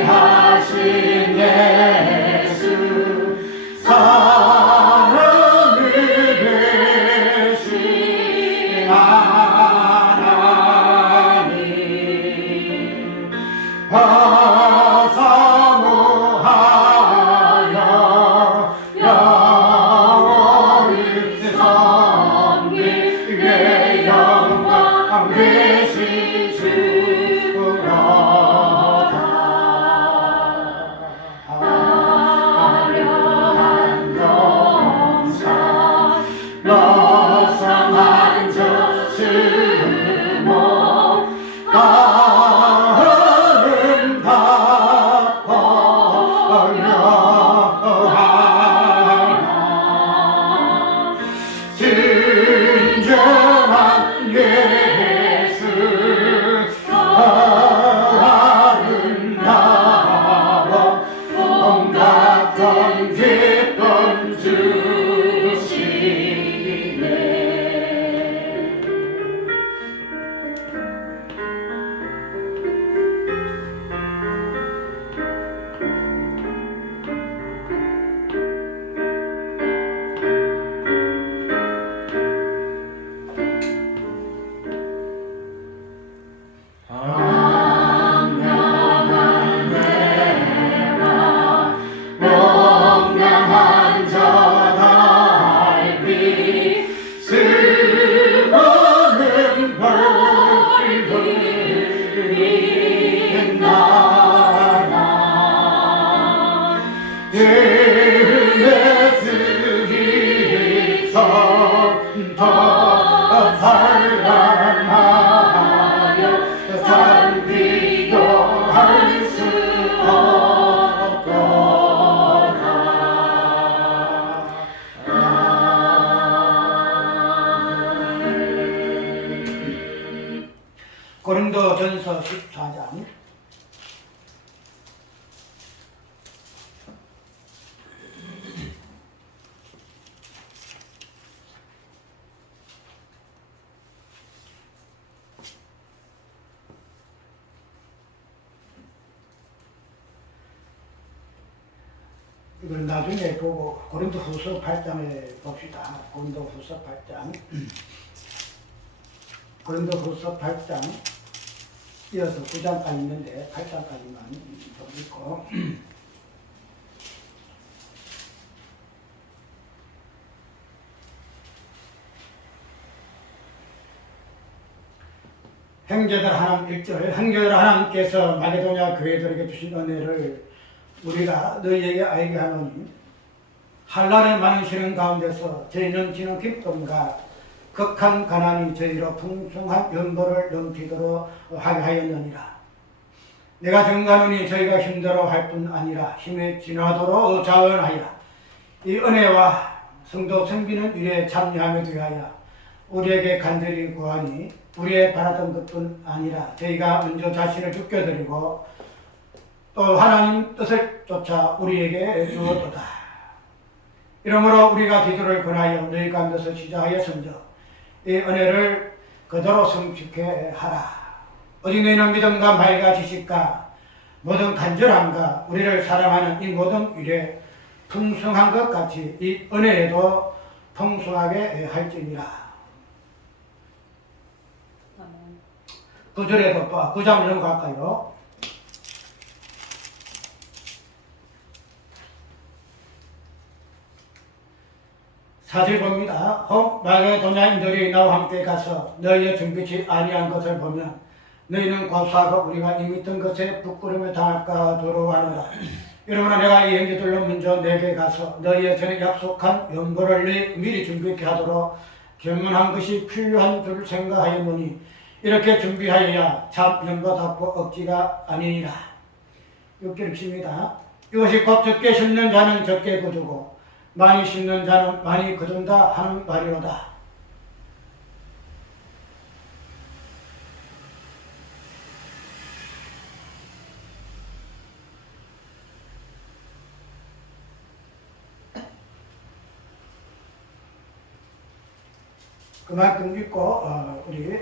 정리하신 예수 사랑을 되신 하나님 사모하여 영원히 섬길 내 영광 되신 주로다. 화려한 동산 러상한 저 스모 아름답고 화려하나 진정한 예수 아름다워 온갖 건 기쁨 주시네. 광명한 내와 몽명한 저 달빛 수많은 별들이 나라 예수님이 더 찬란하여 참 비교할 수 없도다. 고린도전서 14장 이걸 나중에 보고 고린도후서 8장을 봅시다. 고린도후서 8장 고린도후서 8장 이어서 9장까지 있는데 8장까지만 좀 읽고 형제들 하나님 1절 형제들 하나님께서 마게도냐 교회들에게 주신 은혜를 우리가 너희에게 알게 하노니 한란의 많은 시련 가운데서 저희는 지는 기쁨과 극한 가난이 저희로 풍성한 연보를 넘치도록 하게 하였느니라. 내가 증가하노니 저희가 힘들어 할 뿐 아니라 힘에 지나도록 자원하여 이 은혜와 성도 섬기는 일에 참여하며 되하여 우리에게 간절히 구하니 우리의 바라던 것뿐 아니라 저희가 먼저 자신을 죽여드리고 또 하나님 뜻을 쫓아 우리에게 주었도다. 이러므로 우리가 기도를 권하여 너희 가운데서 시작하였으므로 이 은혜를 그대로 성취케 하라. 오직 너희는 믿음과 말과 지식과 모든 간절함과 우리를 사랑하는 이 모든 일에 풍성한 것 같이 이 은혜에도 풍성하게 할지니라. 9절에도 9장 넘어갈까요? 사실 봅니다. 마게도냐인들이 나와 함께 가서 너희의 준비치 아니한 것을 보면 너희는 고사하고 우리가 이미 있던 것에 부끄러움을 당할까 두려워하노라. 이러므로 내가 이 형제들로 먼저 내게 가서 너희의 전에 약속한 연보를 미리 준비케 하도록 경건한 것이 필요한 줄 생각하였노니 이렇게 준비하여야 참 연보답고 억지가 아니니라. 6절 읽습니다. 이것이 곧 적게 심는 자는 적게 거두고 많이 심는 자는 많이 거둔다 하는 말이로다. 그만큼 믿고 우리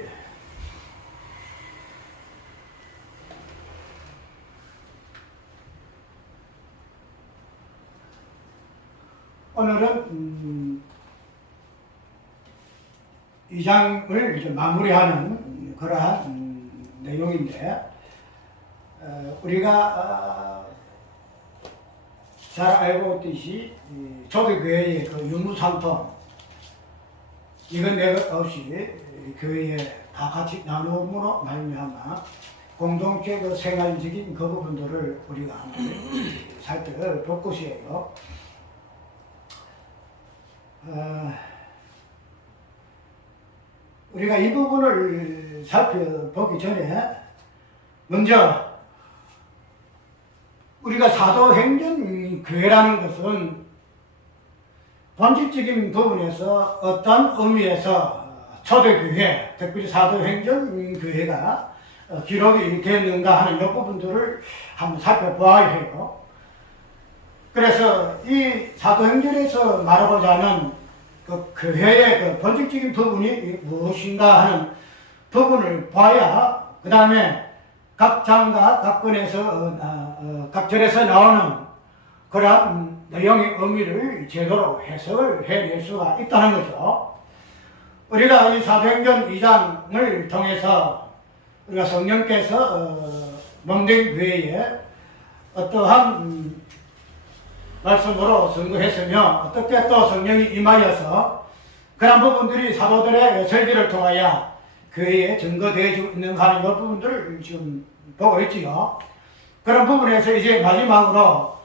오늘은 2장을 이제 마무리하는 그러한 내용인데, 우리가 잘 알고 있듯이 초대교회의 그 유무상통, 이건 내가 없이 교회에 다 같이 나눔으로 말미암아 공동체 그 생활적인 그 부분들을 우리가 한번 살펴볼 것이에요. 우리가 이 부분을 살펴보기 전에 먼저 우리가 사도행전 교회라는 것은 본질적인 부분에서 어떤 의미에서 초대교회, 특별히 사도행전 교회가 기록이 되었는가 하는 이 부분들을 한번 살펴보아야 해요. 그래서 이 사도행전에서 말하고자 하는 그 교회의 그 본질적인 부분이 무엇인가 하는 부분을 봐야, 그 다음에 각 장과 각 권에서 각 절에서 나오는 그런 내용의 의미를 제대로 해석을 해낼 수가 있다는 거죠. 우리가 이 사도행전 2장을 통해서 우리가 성령께서 몸된 교회에 어떠한 말씀으로 선거했으며 어떻게 또 성령이 임하여서 그런 부분들이 사도들의 설교를 통하여 교회에 증거되어지고 있는 하는 그 부분들을 지금 보고 있지요. 그런 부분에서 이제 마지막으로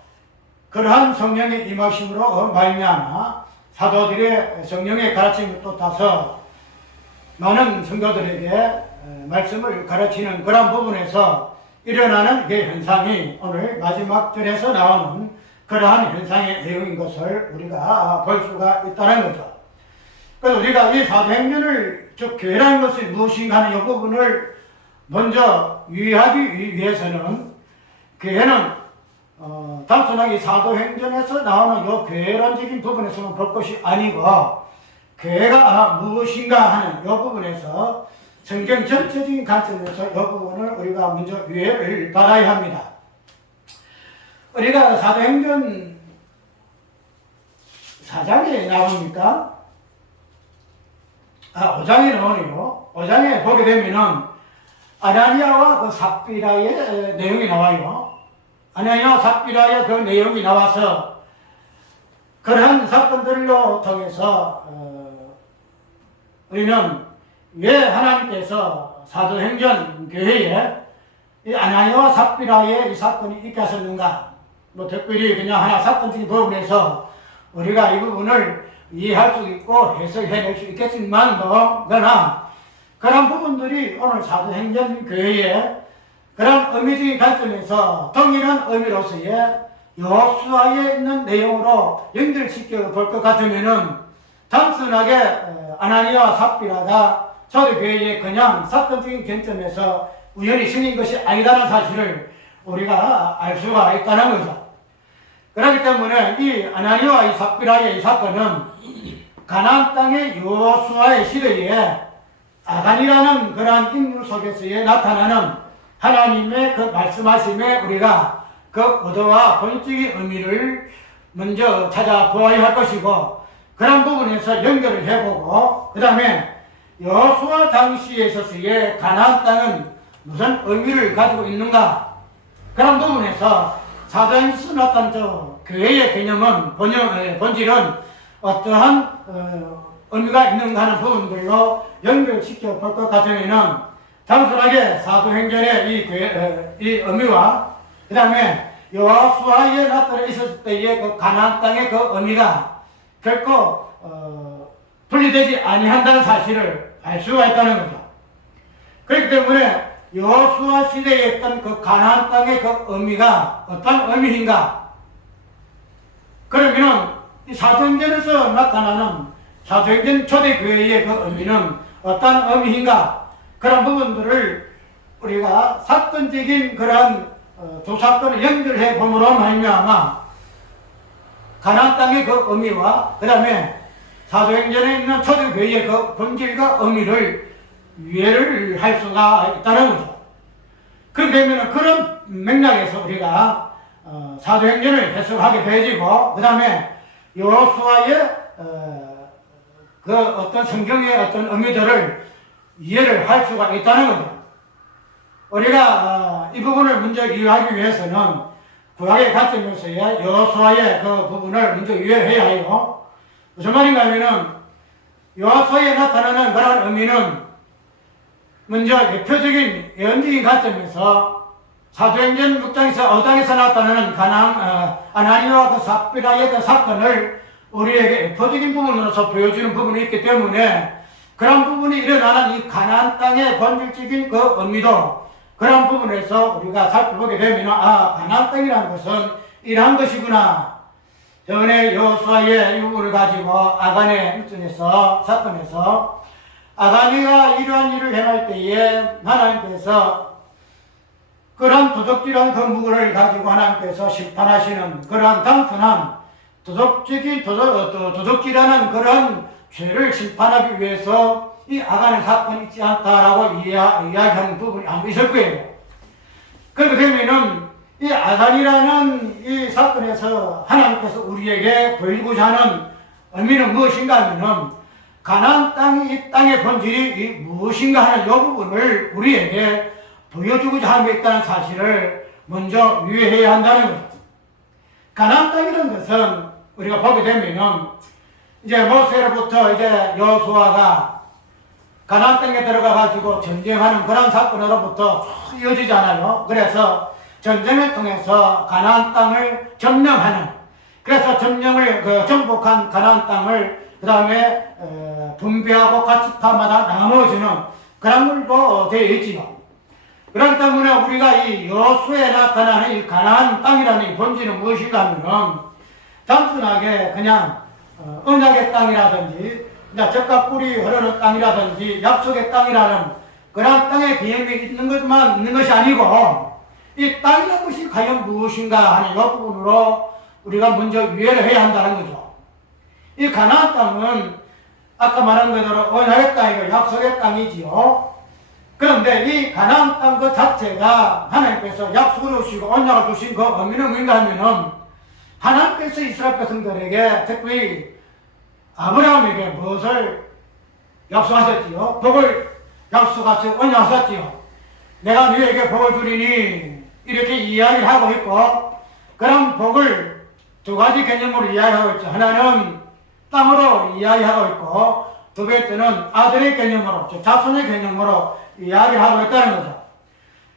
그러한 성령의 임하심으로 말미암아 사도들의 성령의 가르침을 또 따서 많은 성도들에게 말씀을 가르치는 그런 부분에서 일어나는 그 현상이 오늘 마지막 절에서 나오는 그러한 현상의 내용인 것을 우리가 볼 수가 있다는 거죠. 그래서 우리가 이 사도행전을, 즉 교회라는 것이 무엇인가 하는 이 부분을 먼저 이해하기 위해서는, 교회는 단순하게 사도행전에서 나오는 이 교회론적인 부분에서만 볼 것이 아니고, 교회가 무엇인가 하는 이 부분에서 성경 전체적인 관점에서 이 부분을 우리가 먼저 이해를 받아야 합니다. 우리가 사도행전 4장에 나옵니까? 5장에 나오네요. 5장에 보게 되면은 아나니아와 그 삽비라의 내용이 나와요. 아나니아와 삽비라의 그 내용이 나와서 그러한 사건들로 통해서 우리는 왜 하나님께서 사도행전 교회에 이 아나니아와 삽비라의 이 사건이 있게 하셨는가? 뭐 특별히 그냥 하나 사건적인 부분에서 우리가 이 부분을 이해할 수 있고 해석해낼 수 있겠지만도, 그러나 그런 부분들이 오늘 사도행전 교회에 그런 의미적인 관점에서 동일한 의미로서의 여호수아에 있는 내용으로 연결시켜 볼 것 같으면은 단순하게 아나니아와 삽비라가 초대교회에 그냥 사건적인 관점에서 우연히 생긴 것이 아니다라는 사실을 우리가 알 수가 있다는 거죠. 그렇기 때문에 이 아나니아와 이 삽비라의 이 사건은 가나안 땅의 여호수아의 시대에 아간이라는 그러한 인물 속에서의 나타나는 하나님의 그 말씀하심에 우리가 그 의도와 본질적인 의미를 먼저 찾아보아야 할 것이고, 그런 부분에서 연결을 해보고, 그 다음에 여호수아 당시에 있어서의 가나안 땅은 무슨 의미를 가지고 있는가, 그런 부분에서 사도행전에서 나타난 저 교회의 개념은 본질은 어떠한 의미가 있는가 하는 부분들로 연결시켜 볼 것 같으면은 단순하게 사도행전의 이 의미와 그 다음에 여호수아에 나타나 있었을 때의 그 가나안 땅의 그 의미가 결코 분리되지 아니한다는 사실을 알 수가 있다는 거죠. 그렇기 때문에 여호수아 시대에 있던 그 가나안 땅의 그 의미가 어떤 의미인가? 그러면은 이 사도행전에서 나타나는 사도행전 초대교회의 그 의미는 어떤 의미인가? 그런 부분들을 우리가 사건적인 그런 두 사건을 연결해 봄으로 말미암아 가나안 땅의 그 의미와 그 다음에 사도행전에 있는 초대교회의 그 본질과 의미를 이해를 할 수가 있다는 거죠. 그렇게 되면 그런 맥락에서 우리가 사도행전을 해석하게 되어지고, 그 다음에 여호수아의 그 어떤 성경의 어떤 의미들을 이해를 할 수가 있다는 거죠. 우리가 이 부분을 먼저 이해하기 위해서는 구약의 관점에서의 여호수아의 그 부분을 먼저 이해해야 해요. 무슨 말인가 하면은 여호수아에 나타나는 그런 의미는 먼저 대표적인 예언적인 관점에서 사도행전 6장에서 5장에서 나타나는 아나니와 그 삽비라의 그 사건을 우리에게 대표적인 부분으로서 보여주는 부분이 있기 때문에 그런 부분이 일어나는 이 가나안 땅의 본질적인 그 의미도 그런 부분에서 우리가 살펴보게 되면 가나안 땅이라는 것은 이러한 것이구나. 저번에 여호수아의 이 부분을 가지고 아간의 입장에서 사건에서 아간이가 이러한 일을 행할 때에 하나님께서 그런 도덕질한 그 무고를 가지고 하나님께서 심판하시는 그러한 단순한 도덕질하는 그런 죄를 심판하기 위해서 이 아간의 사건이 있지 않다라고 이야기하는 부분이 아마 있을 거예요. 그렇게 되면은 이 아간이라는 이 사건에서 하나님께서 우리에게 보이고자 하는 의미는 무엇인가 하면은 가나안 땅이 이 땅의 본질이 무엇인가 하는 이 부분을 우리에게 보여주고자 하는 게 있다는 사실을 먼저 이해해야 한다는 거죠. 가나안 땅이라는 것은 우리가 보게 되면은 이제 모세로부터 이제 여호수아가 가나안 땅에 들어가 가지고 전쟁하는 그런 사건으로부터 이어지잖아요. 그래서 전쟁을 통해서 가나안 땅을 점령하는, 그래서 정복한 가나안 땅을 그 다음에 분배하고 가축파마다 나눠주는 그런 걸로 되어 있지요. 그렇기 때문에 우리가 이 여호수아에 나타나는 이 가나안 땅이라는 이 본질은 무엇인가 하면은 단순하게 그냥 언약의 땅이라든지 젖과 꿀이 흐르는 땅이라든지 약속의 땅이라는 그런 땅의 개념이 있는 것만 있는 것이 아니고 이 땅이라는 것이 과연 무엇인가 하는 이 부분으로 우리가 먼저 이해를 해야 한다는 거죠. 이 가나안 땅은 아까 말한 그대로 언약의 땅이고 약속의 땅이지요. 그런데 이 가나안 땅 그 자체가 하나님께서 약속을 주시고 언약을 주신 그 의미는 뭔가 하면은 하나님께서 이스라엘 백성들에게 특히 아브라함에게 무엇을 약속하셨지요? 복을 약속하시고 언약하셨지요. 내가 너에게 복을 주리니 이렇게 이야기를 하고 있고, 그런 복을 두 가지 개념으로 이야기하고 있죠. 하나는 땅으로 이야기하고 있고, 두 번째는 아들의 개념으로, 자손의 개념으로 이야기를 하고 있다는 거죠.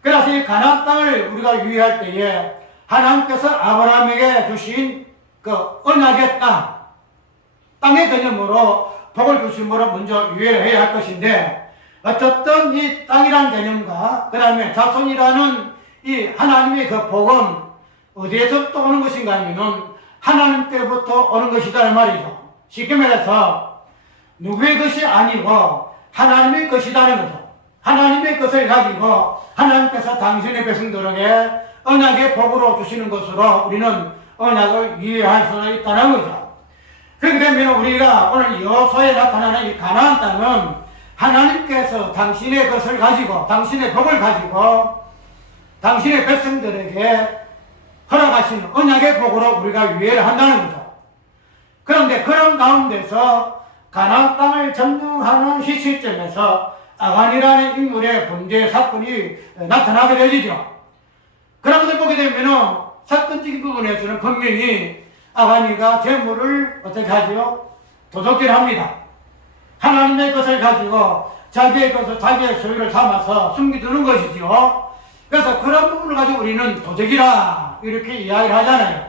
그래서 이 가나안 땅을 우리가 유의할 때에 하나님께서 아브라함에게 주신 그 언약의 땅의 개념으로 복을 주심으로 먼저 유의를 해야 할 것인데, 어쨌든 이 땅이라는 개념과 그 다음에 자손이라는 이 하나님의 그 복은 어디에서부터 오는 것인가 하면은 하나님께부터 오는 것이다 말이죠. 쉽게 말해서 누구의 것이 아니고 하나님의 것이라는 거죠. 하나님의 것을 가지고 하나님께서 당신의 백성들에게 언약의 복으로 주시는 것으로 우리는 언약을 이해할 수 있다는 거죠. 그렇게 되면 우리가 오늘 여호수아에 나타나는 이 가나안 땅은 하나님께서 당신의 것을 가지고, 당신의 복을 가지고 당신의 백성들에게 허락하시는 언약의 복으로 우리가 이해를 한다는 거죠. 그런데 그런 가운데서 가나안 땅을 점령하는 시점에서 아간이라는 인물의 범죄 사건이 나타나게 되죠. 그런 것을 보게 되면 사건적인 부분에서는 분명히 아간이가 재물을 어떻게 하죠? 도둑질합니다. 하나님의 것을 가지고 자기의 것을 자기의 소유를 삼아서 숨기두는 것이죠. 그래서 그런 부분을 가지고 우리는 도적이라 이렇게 이야기를 하잖아요.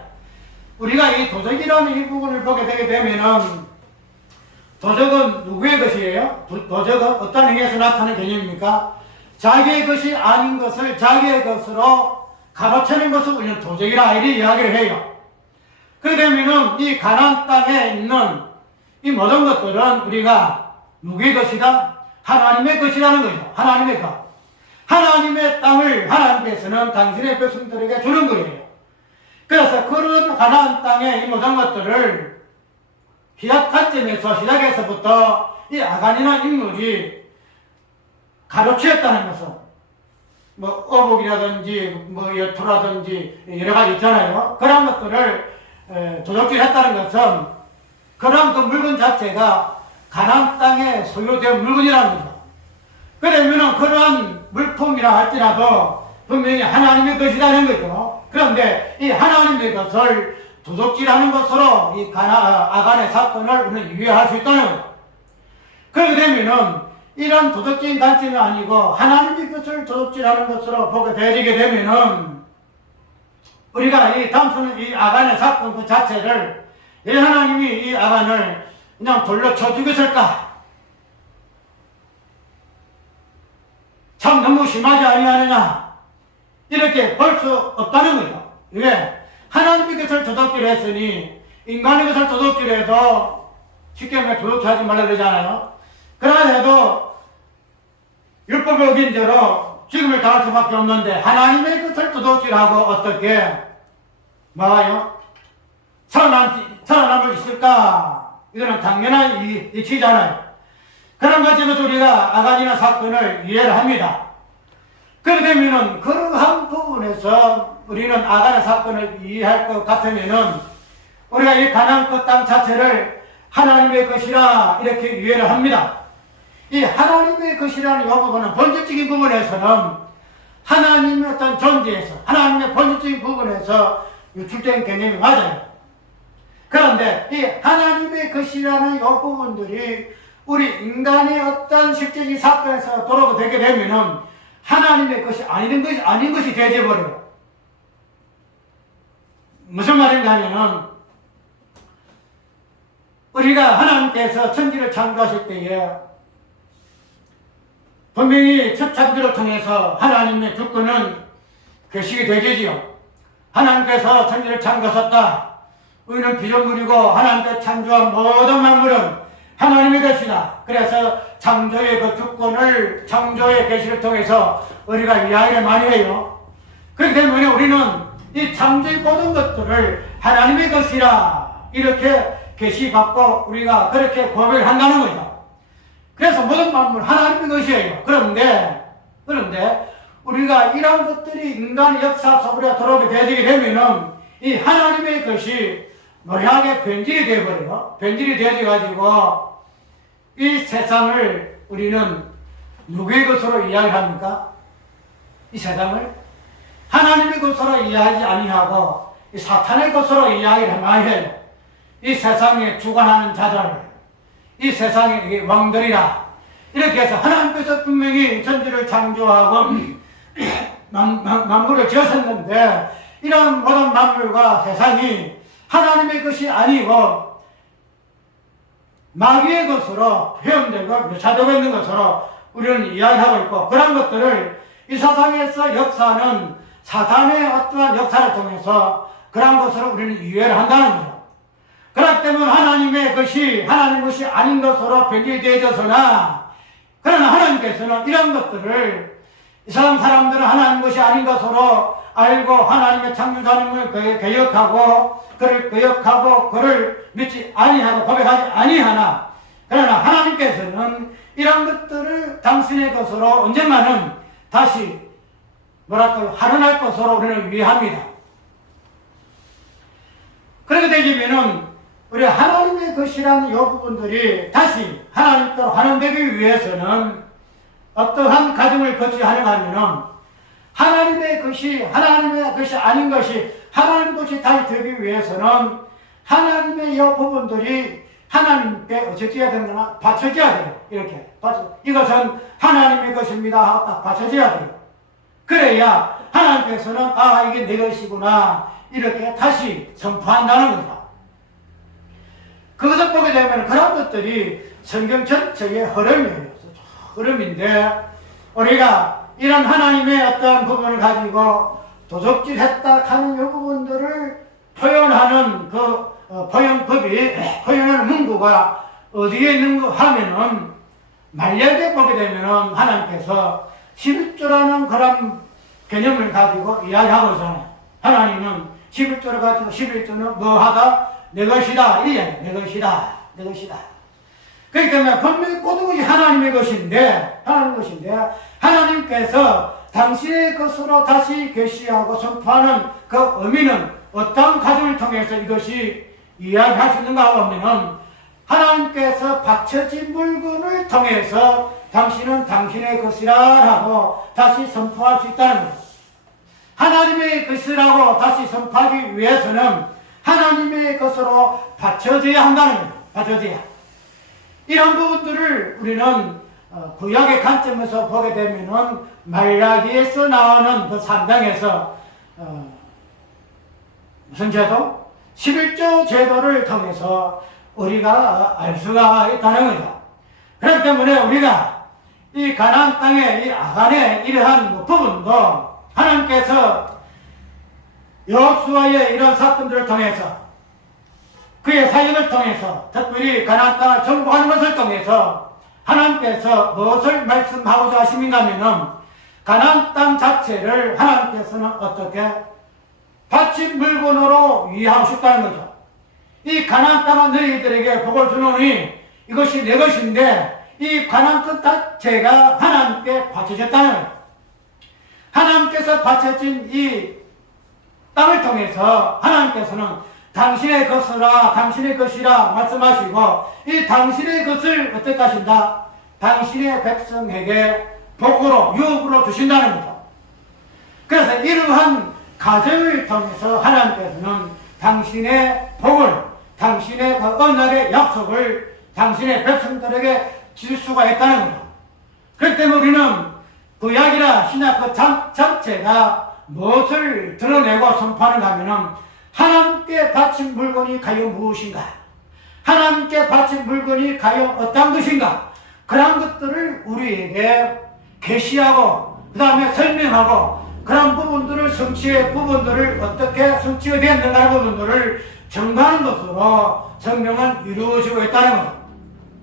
우리가 이 도적이라는 이 부분을 보게 되게 되면은 도적은 누구의 것이에요? 도적은 어떤 행위에서 나타나는 개념입니까? 자기의 것이 아닌 것을 자기의 것으로 가로채는 것을 우리는 도적이라 이렇게 이야기를 해요. 그렇게 되면은 이 가나안 땅에 있는 이 모든 것들은 우리가 누구의 것이다? 하나님의 것이라는 거죠. 하나님의 것. 하나님의 땅을 하나님께서는 당신의 백성들에게 주는 거예요. 그래서 그런 가나안 땅의 이 모든 것들을 시작 관점에서 시작에서부터 이 아간이라는 인물이 가로채었다는 것은 어복이라든지 여투라든지 여러 가지 있잖아요. 그런 것들을 도둑질했다는 것은 그러한 그 물건 자체가 가나안 땅에 소유된 물건이라는 거죠. 그러면은 그러한 물품이라 할지라도 분명히 하나님의 것이라는 거죠. 그런데 이 하나님의 것을 도둑질하는 것으로 이 아간의 사건을 우리는 이해할 수 있다는 거죠. 그렇게 되면은 이런 도덕적인 관점이 아니고 하나님의 것을 도둑질하는 것으로 보게 되게 되면은 우리가 이 단순히 이 아간의 사건 그 자체를 왜 하나님이 이 아간을 그냥 돌려 쳐 죽였을까? 참 너무 심하지 아니하느냐? 이렇게 볼 수 없다는 거죠. 왜? 하나님의 것을 도둑질했으니 인간의 것을 도둑질해도 쉽게 말해 도둑질하지 말라 그러잖아요. 그러나 해도 율법을 어긴 죄로 죽음을 당할 수밖에 없는데 하나님의 것을 도둑질하고 어떻게 뭐가요? 살아남을 있을까? 이거는 당연한 이치잖아요. 그런 것처럼 우리가 아간이나 사건을 이해를 합니다. 그렇게 되면은 그러한 부분에서 우리는 아간의 사건을 이해할 것 같으면은 우리가 이 가나안 그 땅 자체를 하나님의 것이라 이렇게 이해를 합니다. 이 하나님의 것이라는 이 부분은 본질적인 부분에서는 하나님의 어떤 존재에서 하나님의 본질적인 부분에서 유출된 개념이 맞아요. 그런데 이 하나님의 것이라는 이 부분들이 우리 인간의 어떤 실제적인 사건에서 돌아오게 되게 되면은 하나님의 것이 아닌 것이 되어버려요. 무슨 말인가 하면은 우리가 하나님께서 천지를 창조하실 때에 분명히 첫 창조를 통해서 하나님의 주권은 계시게 되지요. 하나님께서 천지를 창조하셨다. 우리는 피조물이고 하나님께서 창조한 모든 만물은 하나님의 것이다. 그래서 창조의 그 주권을 창조의 계시를 통해서 우리가 이야기를 많이 해요. 그렇기 때문에 우리는 이 창조의 모든 것들을 하나님의 것이라 이렇게 계시받고 우리가 그렇게 고백을 한다는 거죠. 그래서 모든 만물 하나님의 것이에요. 그런데 우리가 이런 것들이 인간의 역사 속으로 들어오게 되게 되면은 이 하나님의 것이 묘하게 변질이 되어버려요. 변질이 되어가지고 이 세상을 우리는 누구의 것으로 이야기합니까? 이 세상을 하나님의 것으로 이야기하지 아니하고 이 사탄의 것으로 이야기를 많이 해요. 이 세상에 주관하는 자들, 이 세상의 왕들이라 이렇게 해서 하나님께서 분명히 천지를 창조하고 만물을 지었었는데 이런 모든 만물과 세상이 하나님의 것이 아니고 마귀의 것으로 표현되고 묘사되고 있는 것으로 우리는 이야기하고 있고 그런 것들을 이 세상에서 역사는 사탄의 어떠한 역사를 통해서 그런 것으로 우리는 이해를 한다는 거죠. 그렇기 때문에 하나님의 것이 하나님의 것이 아닌 것으로 변질되어져서나 그러나 하나님께서는 이런 것들을 이 세상 사람들은 하나님의 것이 아닌 것으로 알고 하나님의 창조자님을 그를 거역하고 그를 믿지 아니하고 고백하지 아니하나 그러나 하나님께서는 이런 것들을 당신의 것으로 언젠가는 다시 활용할 것으로 우리는 이해합니다. 그렇게 되면은 우리 하나님의 것이라는 이 부분들이 다시 하나님께로 환원되기 위해서는 어떠한 과정을 거쳐야 하는가 하면은 하나님의 것이 아닌 것이 하나님의 것이 다시 되기 위해서는 하나님의 이 부분들이 하나님께 어쩌어야 되나 바쳐져야 돼요. 이렇게 이것은 하나님의 것입니다 하고 딱 바쳐져야 돼요. 그래야 하나님께서는 이게 내 것이구나 이렇게 다시 선포한다는 거죠. 그것을 보게 되면 그런 것들이 성경 전체의 흐름인데 우리가 이런 하나님의 어떤 부분을 가지고 도적질했다 하는 이 부분들을 표현하는 그 표현하는 문구가 어디에 있는가 하면은 말려게 보게 되면은 하나님께서 11조라는 그런 개념을 가지고 이야기하고 있잖아요. 하나님은 11조를 가지고 11조는 뭐 하다? 내 것이다. 이 이야기. 내 것이다. 그렇기 때문에 분명히 모든 것이 하나님의 것인데 하나님께서 당신의 것으로 다시 계시하고 선포하는 그 의미는 어떤 과정을 통해서 이것이 이야기할 수 있는가 하면은 하나님께서 바쳐진 물건을 통해서 당신은 당신의 것이라고 다시 선포할 수 있다는 것. 하나님의 것이라고 다시 선포하기 위해서는 하나님의 것으로 바쳐져야 한다는 것. 바쳐져야. 이런 부분들을 우리는 구약의 관점에서 보게 되면은 말라기에서 나오는 그 3장에서 무슨 제도? 11조 제도를 통해서 우리가 알 수가 있다는 거죠. 그렇기 때문에 우리가 이 가나안 땅의 이 아간의 이러한 부분도 하나님께서 여호수아의 이런 사건들을 통해서 그의 사역을 통해서 특별히 가나안 땅을 정복하는 것을 통해서 하나님께서 무엇을 말씀하고자 하시는가 하면은 가나안 땅 자체를 하나님께서는 어떻게 바친 물건으로 이해하고 싶다는 거죠. 이 가나안 땅은 너희들에게 복을 주노니 이것이 내 것인데 이 가나안 땅 자체가 하나님께 바쳐졌다는 거예요. 하나님께서 바쳐진 이 땅을 통해서 하나님께서는 당신의 것이라 당신의 것이라 말씀하시고 이 당신의 것을 어떻게 하신다? 당신의 백성에게 복으로 유업으로 주신다는 거죠. 그래서 이러한 가정을 통해서 하나님께서는 당신의 복을 당신의 그 언약의 약속을 당신의 백성들에게 줄 수가 있다는 거죠. 그렇기 때문에 우리는 구약이나 신약 그 전체가 무엇을 드러내고 선포하는가 하면은 하나님께 바친 물건이 과연 무엇인가? 하나님께 바친 물건이 과연 어떤 것인가? 그런 것들을 우리에게 계시하고 그 다음에 설명하고 그런 부분들을 성취의 부분들을 어떻게 성취가 되었는가 하는 부분들을 정하는 것으로 성경은 이루어지고 있다는 것.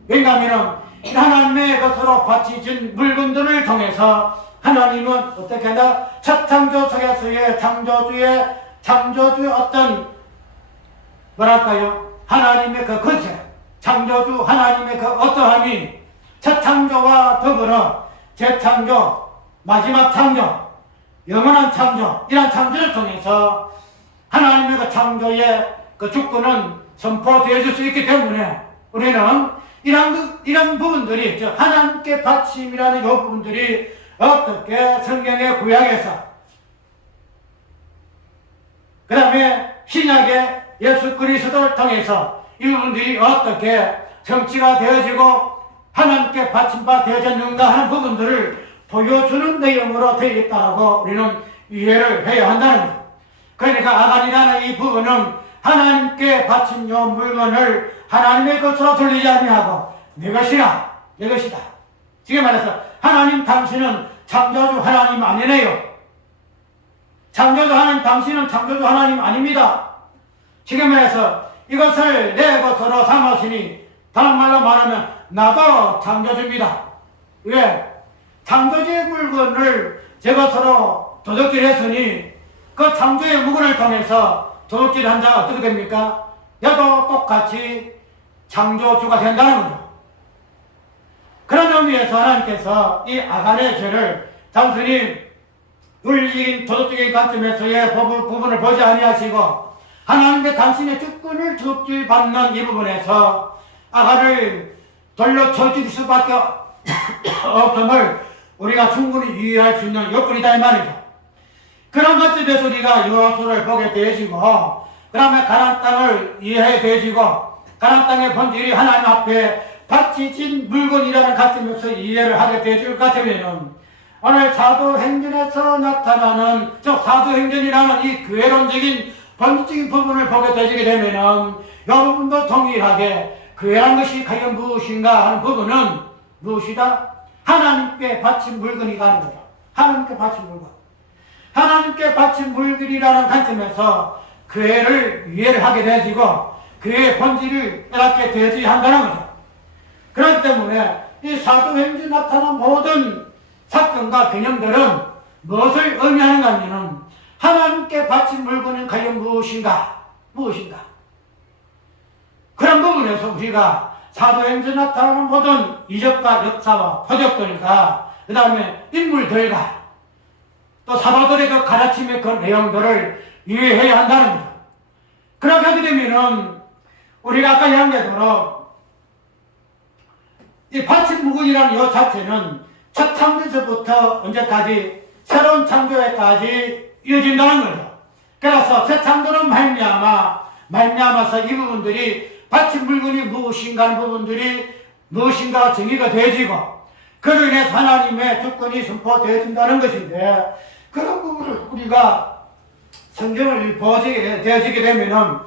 왜냐하면 하나님의 것으로 바치진 물건들을 통해서 하나님은 어떻게 한다? 첫 창조석에서의 창조주의 어떤 뭐랄까요? 하나님의 그 권세, 창조주 하나님의 그 어떠함이 첫 창조와 더불어 재창조, 마지막 창조, 영원한 창조, 이런 창조를 통해서 하나님의 그 창조의 그 주권은 선포되어질 수 있기 때문에 우리는 이런 부분들이, 즉 하나님께 바침이라는 이 부분들이 어떻게 성경의 구약에서 그 다음에 신약의 예수 그리스도를 통해서 이 부분들이 어떻게 성취가 되어지고 하나님께 바침바 되어졌는가 하는 부분들을 보여주는 내용으로 되어 있다고 우리는 이해를 해야 한다는 거예요. 그러니까 아간이라는 이 부분은 하나님께 바친 요 물건을 하나님의 것으로 돌리지 아니하고 내 것이다. 지금 말해서 하나님 당신은 창조주 하나님 아니네요. 창조주 하나님 당신은 창조주 하나님 아닙니다. 지금 말해서 이것을 내 것으로 삼으시니 다른 말로 말하면 나도 창조주입니다. 왜? 창조주의 물건을 제 것으로 도둑질 했으니 그 창조의 물건을 통해서 도둑질 한 자가 어떻게 됩니까? 나도 똑같이 창조주가 된다는 거죠. 그런 의미에서 하나님께서 이 아간의 죄를 단순히 윤리적인 도덕적인 관점에서의 부분을 보지 아니하시고 하나님께 당신의 주권을 도둑질 받는 이 부분에서 아간을 돌려 쳐줄 수밖에 없음을 우리가 충분히 이해할 수 있는 요건이다 이 말이죠. 그런 것들에서 우리가 여호수아를 보게 되어지고 그 다음에 가나안 땅을 이해해 되어지고 가나안 땅의 본질이 하나님 앞에 바치진 물건이라는 관점에서 이해를 하게 되어질 것 같으면은 오늘 사도행전에서 나타나는 즉 사도행전이라는 이 교회론적인 본질적인 부분을 보게 되게 되면은 이 부분도 동일하게 교회란 것이 과연 무엇인가 하는 부분은 무엇이다? 하나님께 바친 물건이가 하는 거죠. 하나님께 바친 물건. 하나님께 바친 물건이라는 관점에서 교회를 이해를 하게 되어지고 교회의 본질을 깨닫게 되어져야 한다는 거죠. 그렇기 때문에 이 사도행전에 나타난 모든 사건과 개념들은 무엇을 의미하는가 하면 하나님께 바친 물건은 과연 무엇인가? 그런 부분에서 우리가 사도행전에 나타나는 모든 이적과 역사와 표적들과 그 다음에 인물들과 또 사도들의 그 가르침의 그 내용들을 이해해야 한다는 거죠. 그렇게 하게 되면은 우리가 아까 이야기하도록 이 받침무근이라는 요 자체는 첫 창조에서부터 언제까지 새로운 창조에까지 이어진다는 거죠. 그래서 새 창조는 말미암아서 이 부분들이 받침물건이 무엇인가 하는 부분들이 무엇인가 정의가 되어지고 그로 인해서 하나님의 주권이 선포되어진다는 것인데 그런 부분을 우리가 성경을 보게 되어지게 되면은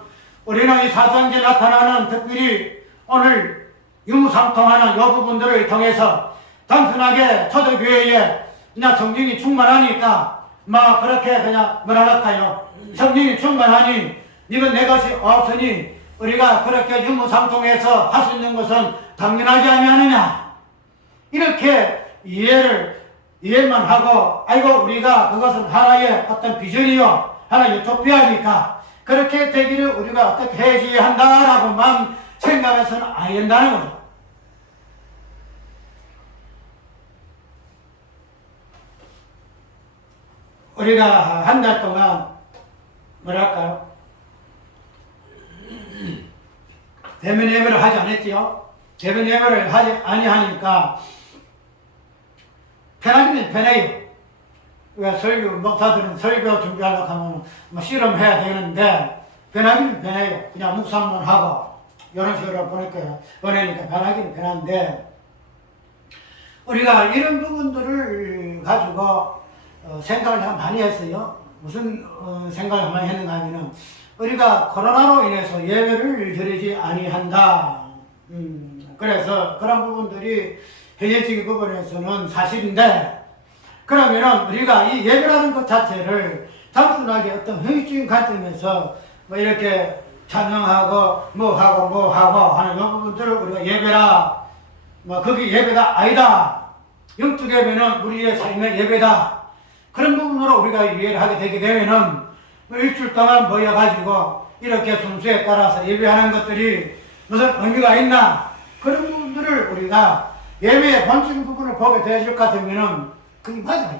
우리는 이 사도행전에 나타나는 특별히 오늘 유무상통하는 이 부분들을 통해서 단순하게 초대교회에 그냥 성령이 충만하니까 막 그렇게 그냥 뭐라 할까요? 성령이 충만하니 이건 내 것이 없으니 우리가 그렇게 유무상통해서 할 수 있는 것은 당연하지 아니하느냐 이렇게 이해만 하고 아이고 우리가 그것은 하나의 어떤 비전이요 하나의 유토피아니까 그렇게 되기를 우리가 어떻게 해줘야 한다라고만 생각해서는 안 된다는 거죠. 우리가 한 달 동안 뭐랄까요? 대면 예배를 하지 않았지요? 대면 예배를 하지 아니하니까 편하기는 편해요. 왜 목사들은 설교 준비하려고 하면 뭐 실험해야 되는데 편하기는 편해요. 그냥 묵상만 하고 이런 식으로 보내니까 편하기는 편한데 우리가 이런 부분들을 가지고 생각을 많이 했어요. 무슨 생각을 많이 했는가 하면은 우리가 코로나로 인해서 예배를 드리지 아니한다. 그래서 그런 부분들이 현실적인 부분에서는 사실인데 그러면은 우리가 이 예배라는 것 자체를 단순하게 어떤 형식적인 관점에서 뭐 이렇게 찬양하고 뭐하고 하는 이 부분들을 우리가 예배라 뭐 거기 예배가 아니다. 영적 예배는 우리의 삶의 예배다. 그런 부분으로 우리가 이해를 하게 되게 되면은 뭐 일주일 동안 모여가지고 이렇게 순서에 따라서 예배하는 것들이 무슨 의미가 있나 그런 부분들을 우리가 예배의 본적인 부분을 보게 되실 것 같으면은 그게 맞아요.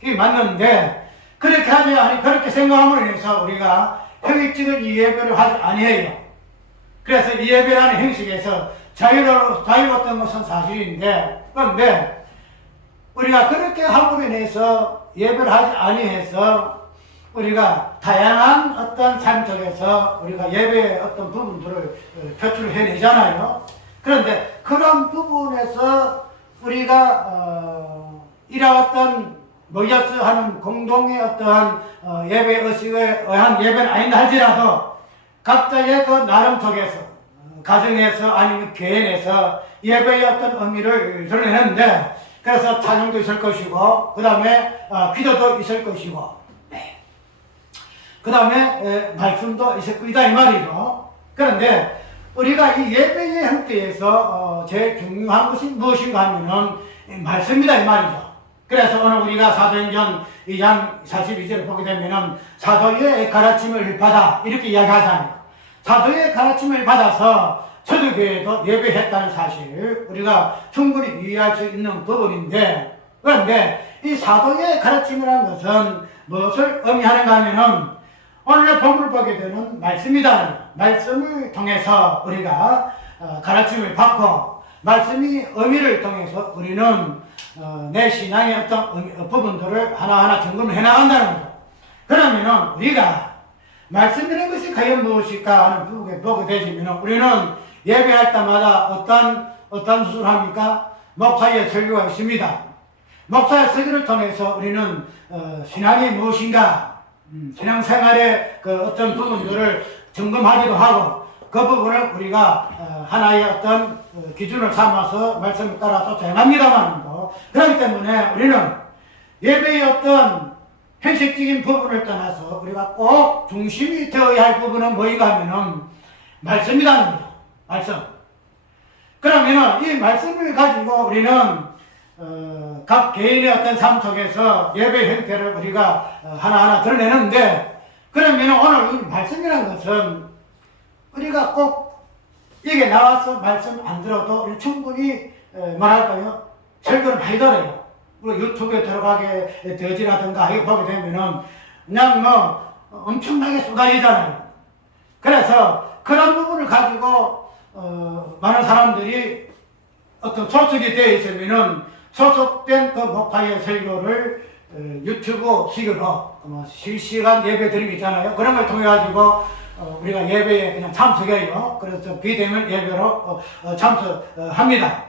그게 맞는데 그렇게 생각함으로 인해서 우리가 형식적인 이 예배를 하지 아니해요. 그래서 이 예배라는 형식에서 자유로웠던 것은 사실인데 그런데 우리가 그렇게 함으로 인해서 예배를 하지 아니해서 우리가 다양한 어떤 삶 속에서 우리가 예배의 어떤 부분들을 표출을 해내잖아요. 그런데 그런 부분에서 우리가 이러한 모여서 하는 공동의 어떠한 예배 의식에 의한 예배는 아닌다 할지라도 각자의 그 나름 속에서 가정에서 아니면 교회 내에서 예배의 어떤 의미를 드러내는데 그래서 찬양도 있을 것이고 그 다음에 기도도 있을 것이고 그 다음에 말씀도 있을 거다 이 말이죠. 그런데 우리가 이 예배의 형태에서 제일 중요한 것이 무엇인가 하면은 말씀이다 이 말이죠. 그래서 오늘 우리가 사도행전 2장 42절을 보게 되면은 사도의 가르침을 받아 이렇게 이야기하잖아요. 사도의 가르침을 받아서 초대교회도 예배했다는 사실 우리가 충분히 이해할 수 있는 부분인데 그런데 이 사도의 가르침이라는 것은 무엇을 의미하는가 하면은 오늘 본문을 보게 되는 말씀이다. 말씀을 통해서 우리가 가르침을 받고 말씀이 의미를 통해서 우리는 내 신앙의 어떤 부분들을 하나하나 점검을 해나간다는 거죠. 그러면은 우리가 말씀이라는 것이 과연 무엇일까 하는 부분에 보게 되시면 우리는 예배할 때마다 어떤 수술을 합니까? 목사의 설교가 있습니다. 목사의 설교를 통해서 우리는 신앙이 무엇인가 신앙생활의 그 어떤 부분들을 점검하기도 하고 그 부분을 우리가 하나의 어떤 기준을 삼아서 말씀에 따라서 정합니다만 그렇기 때문에 우리는 예배의 어떤 형식적인 부분을 떠나서 우리가 꼭 중심이 되어야 할 부분은 뭐인가 하면은 말씀이라는 거죠. 말씀. 그러면은 이 말씀을 가지고 우리는 각 개인의 어떤 삶 속에서 예배 형태를 우리가 하나하나 드러내는데 그러면 오늘 이 말씀이라는 것은 우리가 꼭 이게 나와서 말씀 안 들어도 충분히 뭐랄까요 설교를 많이 들어요. 우리 유튜브에 들어가게 되지라든가 이거 보게 되면은 그냥 뭐 엄청나게 쏟아지잖아요. 그래서 그런 부분을 가지고 많은 사람들이 어떤 소속이 되어 있으면은 소속된 그 목사의 설교를 유튜브식으로 실시간 예배 드림 있잖아요. 그런 걸 통해 가지고 우리가 예배에 그냥 참석해요. 그래서 비대면 예배로 참석합니다.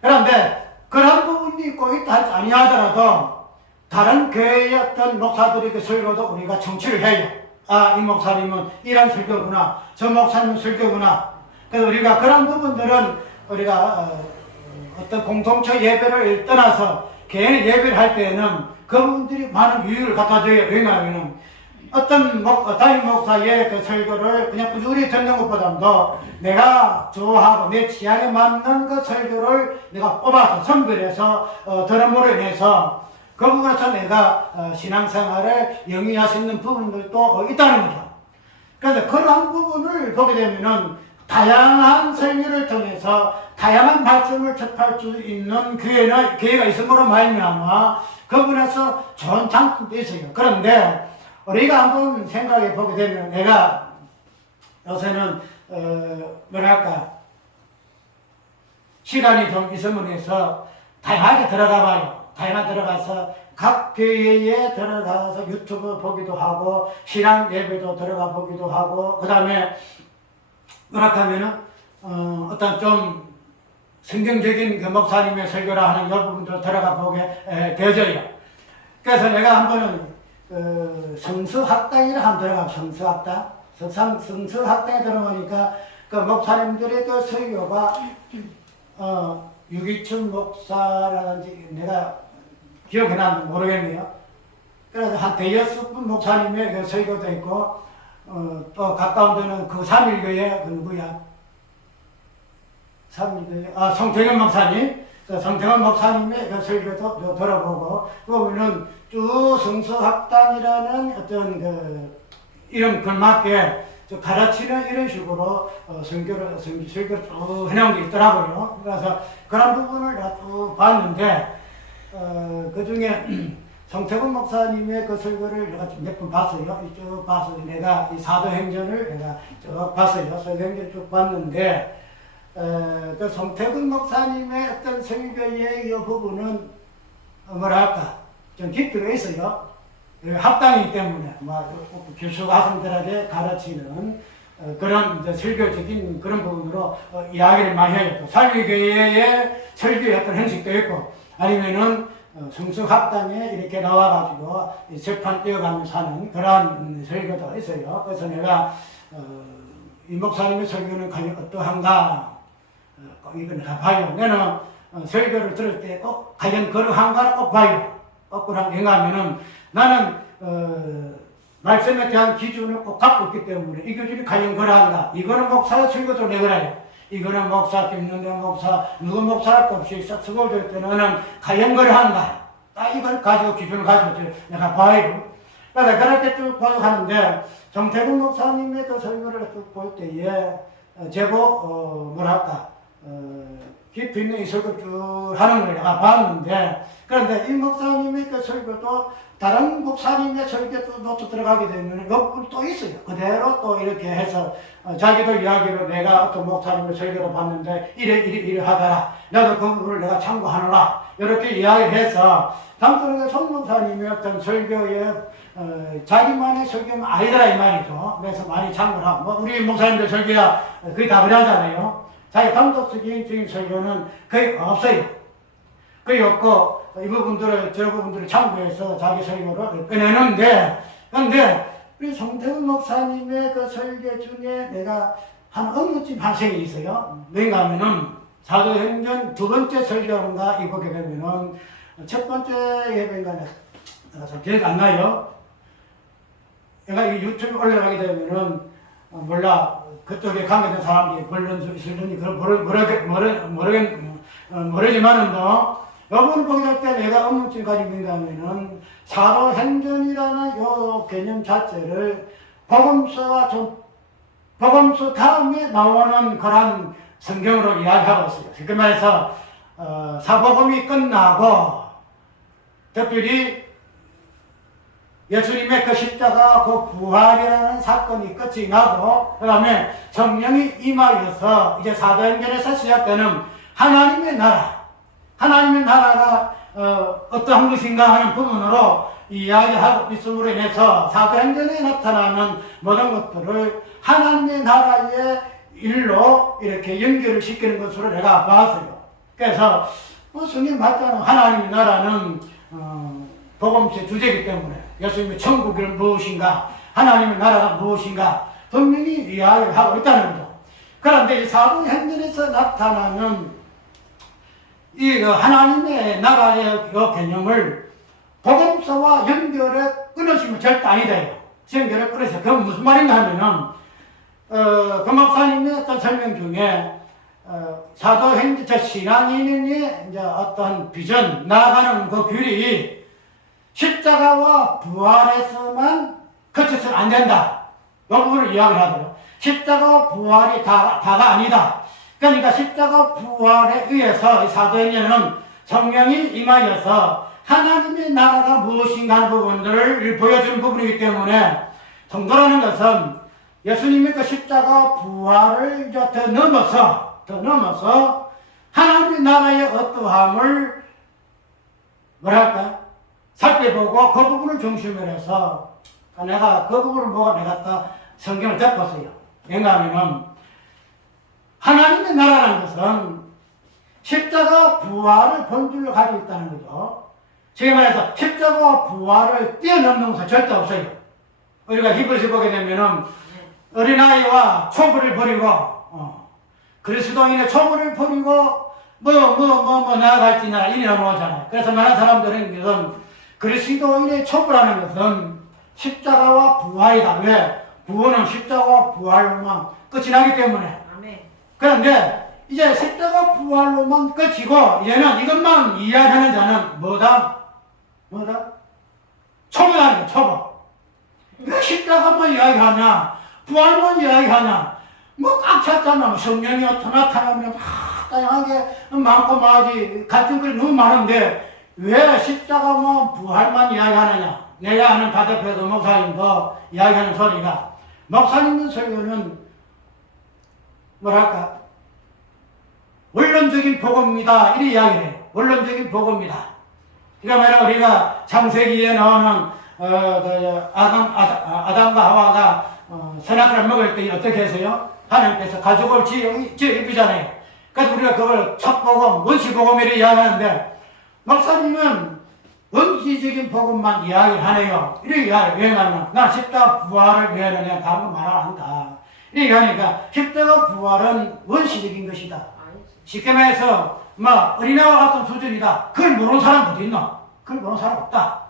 그런데 그런 부분이 꼭 있다 하지 아니하더라도 다른 교회의 어떤 목사들의 그 설교도 우리가 청취를 해요. 아, 이 목사님은 이런 설교구나, 저 목사님은 설교구나. 그래서 우리가 그런 부분들은 우리가 어떤 공동체 예배를 떠나서 개인 예배를 할 때에는 그분들이 많은 유익을 갖다 줘요. 왜냐하면 어떤 담임 목사의 그 설교를 그냥 꾸준히 듣는 것보다도 내가 좋아하고 내 취향에 맞는 그 설교를 내가 뽑아서 선별해서 들음으로 인해서 그 부분에서 내가 신앙생활을 영위할 수 있는 부분들도 있다는 거죠. 그래서 그러한 부분을 보게 되면은 다양한 설교를 통해서 다양한 말씀을 접할 수 있는 기회가 있음으로 말미암아 그분에서 좋은 장점도 있어요. 그런데 우리가 한번 생각해 보게 되면 내가 요새는 뭐랄까 시간이 좀 있으면 해서 다양하게 들어가 봐요. 다양하게 들어가서 각 교회에 들어가서 유튜브 보기도 하고 신앙 예배도 들어가 보기도 하고 그 다음에 뭐랄까면은 어떤 좀 성경적인 그 목사님의 설교라 하는 이 부분도 들어가 보게 되어져요. 그래서 내가 한 번은 성서학당이라 한번 들어가 성서학당 성서학당에 들어보니까 그 목사님들의 그 설교가 유기춘 목사라든지 내가 기억이 나는지 모르겠네요. 그래서 한 대여섯 분 목사님의 그 설교도 있고 또 가까운 데는 그 삼일교회 그 누구야? 삼일교회 성태근 목사님, 성태근 목사님의 그 설교도 들어보고 보면은 쭉 성서학당이라는 어떤 그 이름 걸맞게 가르치는 이런 식으로 설교를 쭉 해놓은 게 있더라고요. 그래서 그런 부분을 다 쭉 봤는데 그 중에 성태근 목사님의 그 설교를 내가 몇 번 봤어요. 쭉 봐서 내가 이 사도행전을 내가 쭉 봤어요. 사도행전 쭉 봤는데 그 성태근 목사님의 어떤 설교의 이 부분은 뭐랄까 좀 깊이가 있어요. 합당이기 때문에 교수 학생들에게 가르치는 그런 설교적인 그런 부분으로 이야기를 많이 해요. 또 살리교회의 설교의 어떤 형식도 있고 아니면은 성서학당에 이렇게 나와가지고 재판 떼어가면서 하는 그러한 설교도 있어요. 그래서 내가 이 목사님의 설교는 과연 어떠한가 이건 다 봐요. 내는 설교를 들을 때 꼭 과연 그러한가를 꼭 봐요. 거꾸로 왜냐하면은 나는 말씀에 대한 기준을 꼭 갖고 있기 때문에 이 기준이 과연 그러한가 이거는 목사의 설교도 내거라요. 이거는 목사, 김는대 목사, 누구 목사 할 것 없이 서울대 때는 과연 그러한가 이걸 가지고 기준을 가지고 내가 봐요. 그래서 그렇게 쭉 보여가는데 정태근 목사님의 그 설교를 쭉 볼 때에 제법 뭐랄까 깊이 있는 이 설교 쭉 하는 걸 내가 봤는데 그런데 이 목사님의 그 설교도 다른 목사님의 설교도 들어가게 되면 몇 또 있어요. 그대로 또 이렇게 해서 자기도 이야기로 내가 어떤 목사님의 설교를 봤는데 이래 하더라. 나도 그 부분을 내가 참고하노라. 이렇게 이야기를 해서 당초에 송 목사님의 어떤 설교에 자기만의 설교는 아니더라 이 말이죠. 그래서 많이 참고를 하고 우리 목사님들 설교야 거의 다 그러잖아요. 자기 감독적인 설교는 거의 없어요. 거의 없고 이 부분들을 저 부분들을 참고해서 자기 설교를 꺼내는데 그런데 우리 성태근 목사님의 그 설교 중에 내가 한 업무집 발생이 있어요. 왜냐하면은 사도행전 두 번째 설교인가 이 보게 되면은 첫 번째 예배인가 내가 잘 기억이 안 나요. 내가 이 유튜브 올라가게 되면은 몰라 그쪽에 관계된 사람들이 물론 있을는지 모르지만은 여러분 보게 될 때 내가 업무증 가지고 있다면은 사도행전이라는 요 개념 자체를 복음서 다음에 나오는 그런 성경으로 이야기하고 있어요. 그 말해서 사복음이 끝나고 특별히 예수님의 그 십자가 그 부활이라는 사건이 끝이 나고 그 다음에 성령이 임하여서 이제 사도행전에서 시작되는 하나님의 나라, 하나님의 나라가 어떠한 것인가 하는 부분으로 이야기하고 있음으로 인해서 사도행전에 나타나는 모든 것들을 하나님의 나라의 일로 이렇게 연결을 시키는 것으로 내가 봤어요. 그래서 성경 맞잖아. 하나님의 나라는 복음서의 주제이기 때문에 예수님의 천국이 무엇인가, 하나님의 나라가 무엇인가 분명히 이야기를 하고 있다는 거죠. 그런데 이 사도행전에서 나타나는 이 하나님의 나라의 그 개념을 복음서와 연결해 끊으시면 절대 아니 돼요. 연결을 끊으세요. 그건 무슨 말인가 하면은 그 목사님의 어떤 설명 중에 사도행전 저 신앙인의 이제 어떤 비전 나아가는 그 길이 십자가와 부활에서만 그쳐서는 안 된다. 이 부분을 이야기를 하더라고요. 십자가와 부활이 다가 아니다. 그러니까 십자가 부활에 의해서 사도행전은 성령이 임하여서 하나님의 나라가 무엇인가 하는 부분들을 보여주는 부분이기 때문에 성도라는 것은 예수님의 그 십자가 부활을 이제 더 넘어서 하나님의 나라의 어떠함을 뭐랄까 살펴보고 그 부분을 중심으로 해서 내가 그 부분을 보고 내가 딱 성경을 덮었어요. 왜냐하면 하나님의 나라라는 것은 십자가 부활을 본질로 가지고 있다는 거죠. 지금 말해서 십자가와 부활을 뛰어넘는 것은 절대 없어요. 우리가 히브리서 보게 되면은 어린아이와 초부를 버리고 그리스도인의 초부를 버리고 나아갈지냐 이리 나오잖아요. 그래서 많은 사람들은 그리스도인의 초부라는 것은 십자가와 부활이다. 왜? 구원은 십자가와 부활로만 끝이 나기 때문에. 그런데 이제 십자가 부활로만 끝이고 얘는 이것만 이야기하는 자는 뭐다? 초보라는 거야, 초보. 왜 십자가만 이야기하냐? 부활만 이야기하냐? 뭐 꽉 찼잖아. 뭐 성령이 나타나면 막 다양하게 많고 많지. 같은 글 너무 많은데 왜 십자가만 부활만 이야기하느냐? 내가 아는 바대표도 목사님도 이야기하는 소리가 목사님의 설교는 뭐랄까 원론적인 복음이다 이렇게 이야기를 해요. 원론적인 복음이다. 그러니까 우리가 창세기에 나오는 아담과 하와가 선악과를 먹을 때 어떻게 했어요? 하나님께서 가족을 지어 입히잖아요. 그래서 우리가 그걸 첫 복음, 원시 복음이라고 이야기하는데 목사님은 원시적인 복음만 이야기를 하네요. 이렇게 이야기해요. 왜냐하면 나 십자가 부활을 왜 하느냐 다른 거 말 안 한다. 이렇게 하니까 십자가 부활은 원시적인 것이다. 쉽게 말해서 어린아이와 같은 수준이다. 그걸 모르는 사람 어디 있나? 그걸 모르는 사람 없다.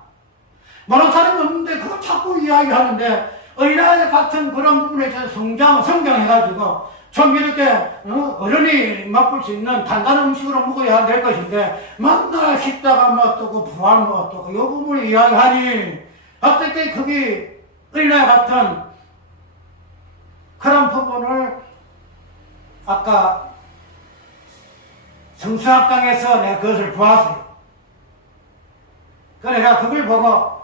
모르는 사람이 없는데 그걸 자꾸 이야기하는데 어린아이 같은 그런 부분에 대해서 성장해가지고 좀 이렇게 어른이 맛볼 수 있는 단단한 음식으로 먹어야 될 것인데 맨날 십자가 어떠고 부활 어떠고 이 부분을 이야기하니 어떻게 그게 어린아이 같은 그런 부분을 아까 성수학당에서 내가 그것을 보았어요. 그래서 내가 그걸 보고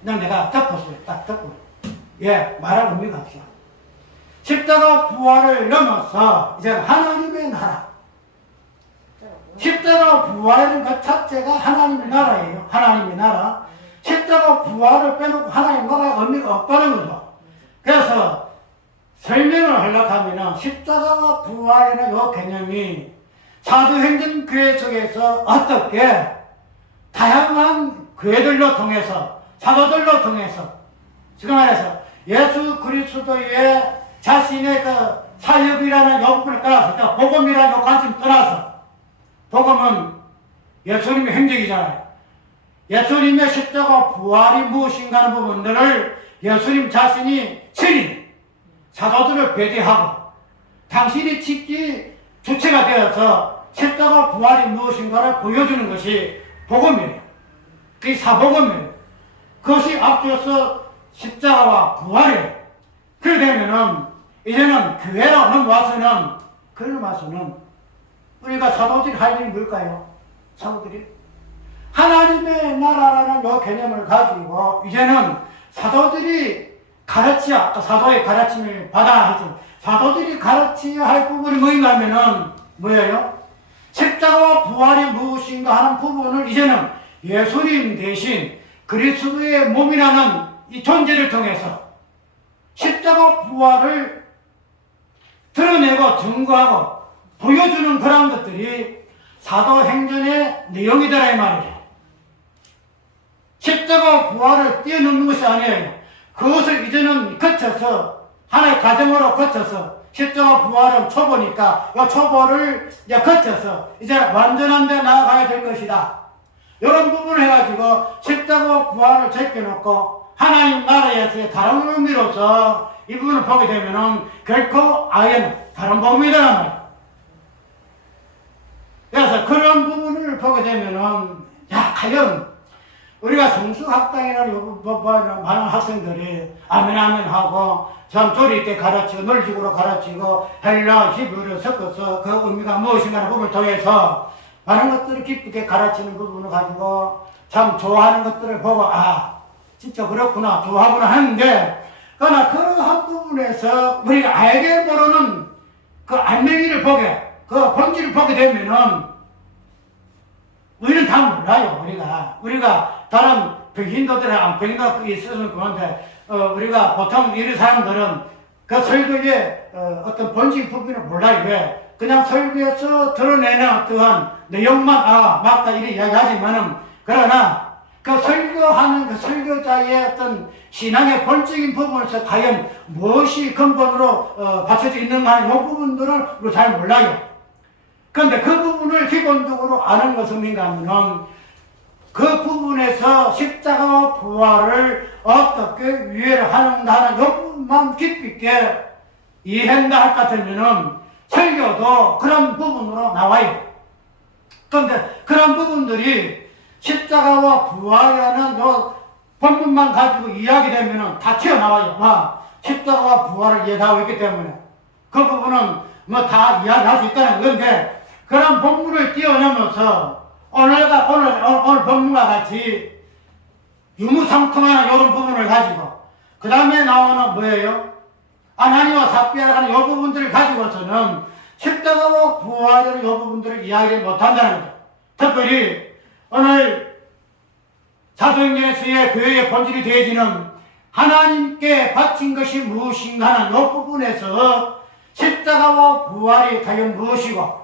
내가 덮었어요. 딱 덮고 말할 의미가 없어. 십자가 부활을 넘어서 이제 하나님의 나라. 십자가 부활은 그 자체가 하나님의 나라예요. 하나님의 나라. 십자가 부활을 빼놓고 하나님의 나라가 의미가 없다는 거죠. 그래서 설명을 하려고 하면 십자가와 부활이라는 이 개념이 사도행전 교회 속에서 어떻게 다양한 교회들로 통해서 사도들로 통해서 지금 말해서 예수 그리스도의 자신의 그 사역이라는 욕구를 떠나서 복음이라는 요 관점 떠나서 복음은 예수님의 행적이잖아요. 예수님의 십자가 부활이 무엇인가 하는 부분들을 예수님 자신이 친히 사도들을 배제하고 당신이 직기 주체가 되어서 십자가 부활이 무엇인가를 보여주는 것이 복음이에요. 그게 사복음이에요. 그것이 앞서서 십자가와 부활이에요. 그렇게 되면은 이제는 교회로 넘어와서는 우리가 사도들이 할 일이 뭘까요? 사도들이 하나님의 나라라는 이 개념을 가지고 이제는 사도들이 아까 사도의 가르침을 받아야 하죠. 사도들이 가르쳐야 할 부분이 뭐인가 하면은 뭐예요? 십자가와 부활이 무엇인가 하는 부분을 이제는 예수님 대신 그리스도의 몸이라는 이 존재를 통해서 십자가 부활을 드러내고 증거하고 보여주는 그런 것들이 사도행전의 내용이더라 이 말이죠. 십자가 부활을 뛰어넘는 것이 아니에요. 그것을 이제는 거쳐서 하나의 과정으로 거쳐서 십자가 부활은 초보니까 이 초보를 이제 거쳐서 이제 완전한 데 나아가야 될 것이다. 이런 부분을 해가지고 십자가 부활을 제껴놓고 하나님 나라에서의 다른 의미로서 이 부분을 보게 되면은 결코 아예 다른 복음이란 말이에요. 그래서 그런 부분을 보게 되면은 과연 우리가 성수학당이라는 많은 학생들이 아멘 아멘 하고 참 조리 있게 가르치고 논리적으로 가르치고 헬라 히브리를 섞어서 그 의미가 무엇인가 하는 부분을 통해서 많은 것들을 기쁘게 가르치는 부분을 가지고 참 좋아하는 것들을 보고 진짜 그렇구나 좋아하구나 하는데 그러나 그러한 부분에서 우리가 알게 모르는 그 알맹이를 보게 그 본질을 보게 되면은 우리는 다 몰라요. 우리가 다른 백인도들은 백인도가 있어서는 그런데 우리가 보통 이런 사람들은 그 설교의 어떤 본질 부분을 몰라요. 왜? 그냥 설교에서 드러내는 어떠한 내용만 맞다 이렇게 이야기하지만은 그러나 그 설교하는 그 설교자의 어떤 신앙의 본적인 부분에서 과연 무엇이 근본으로 받쳐져 있는가 하는 이 부분들을 우리가 잘 몰라요. 그런데 그 부분을 기본적으로 아는 것은 뭔가 하면은 그 부분에서 십자가와 부활을 어떻게 이해를 하는가 하는 이 부분만 깊이 있게 이해한다 할 것 같으면은 설교도 그런 부분으로 나와요. 그런데 그런 부분들이 십자가와 부활이라는 요 본문만 가지고 이야기되면은 다 튀어나와요. 십자가와 부활을 이해하고 있기 때문에 그 부분은 뭐 다 이야기할 수 있다는 건데 그런 본문을 뛰어넘어서 오늘 본문과 같이 유무상통하는 이런 부분을 가지고 그 다음에 나오는 뭐예요? 아나니와 삽비라 하는 이 부분들을 가지고서는 십자가와 부활이라는 이 부분들을 이야기를 못한다는 거죠. 특별히 오늘 사도행전에서의 교회의 본질이 되어지는 하나님께 바친 것이 무엇인가 하는 이 부분에서 십자가와 부활이 과연 무엇이고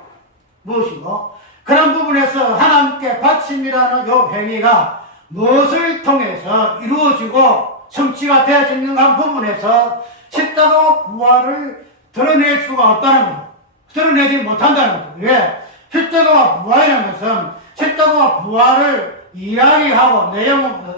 그런 부분에서 하나님께 바침이라는 이 행위가 무엇을 통해서 이루어지고 성취가 되어지는가 하는 부분에서 십자가와 부활을 드러낼 수가 없다는 거예요. 드러내지 못한다는 거예요. 왜? 십자가와 부활이라는 것은 십자가와 부활을 이야기하고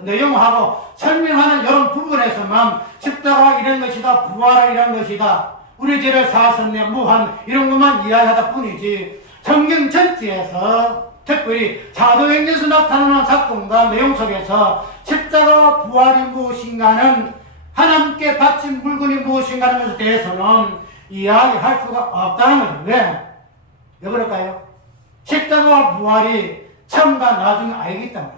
내용하고 설명하는 이런 부분에서만 십자가 이런 것이다, 부활 이런 것이다, 우리 죄를 사하셨네, 무한 이런 것만 이야기하다 뿐이지 성경 전체에서 특별히 사도행전에서 나타나는 사건과 내용 속에서 십자가와 부활이 무엇인가는 하나님께 바친 물건이 무엇인가 하는 것에 대해서는 이야기할 수가 없다는 거죠. 왜? 왜 그럴까요? 십자가와 부활이 처음과 나중에 알기 때문에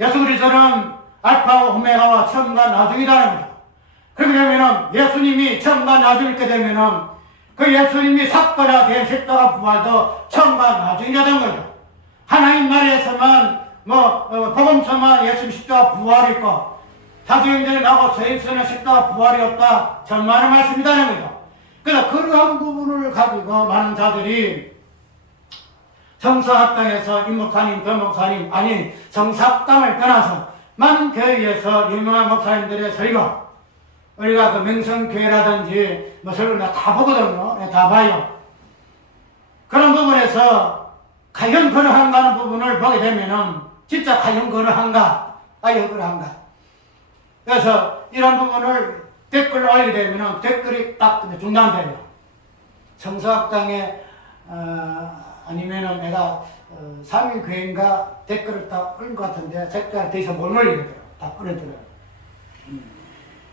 예수 그리스도는 알파와 오메가와 처음과 나중이라는 거죠. 그렇게 되면은 예수님이 처음과 나중이게 되면은 그 예수님이 삭발화된 십자가 부활도 처음과 나중이라는 거죠. 하나님 나라에서만 복음서만 예수님 십자가 부활이 있고 사도행전에 나오고 서인서는 십자가 부활이 없다 전만의 말씀이라는 거죠. 그래서 그러한 부분을 가지고 많은 자들이 성서학당에서 임 목사님, 그 목사님 아닌 성서학당을 떠나서 많은 교회에서 유명한 목사님들의 설교 우리가 그 명성교회라든지 설교 다 보거든요. 다 봐요. 그런 부분에서 과연 그러한가 하는 부분을 보게 되면은 진짜 과연 그러한가? 그러한가? 그래서 이런 부분을 댓글로 올리게 되면은 댓글이 딱 중단돼요. 성서학당에 아니면은 내가 3일 교회인가 댓글을 딱 올린 것 같은데 댓글을 더 이상 못 올리겠더라고요. 다 끊어더라고요.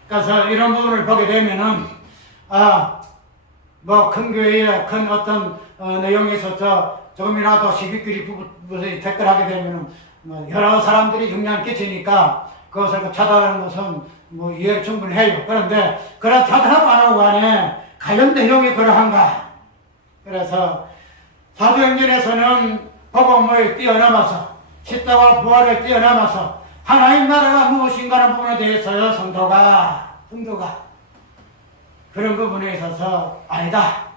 그래서 이런 부분을 보게 되면은 큰 교회에 큰 어떤 내용에 있어서 조금이라도 시비끼리 댓글하게 되면은 여러 사람들이 영향을 끼치니까 그것을 차단하는 것은 이해를 충분히 해요. 그런데 그런 차단하고 안 하고 간에 과연 내용이 그러한가? 그래서 사도행전에서는 복음을 뛰어넘어서 십자가 부활을 뛰어넘어서 하나님 나라가 무엇인가 하는 부분에 대해서 성도가 그런 부분에 있어서 아니다.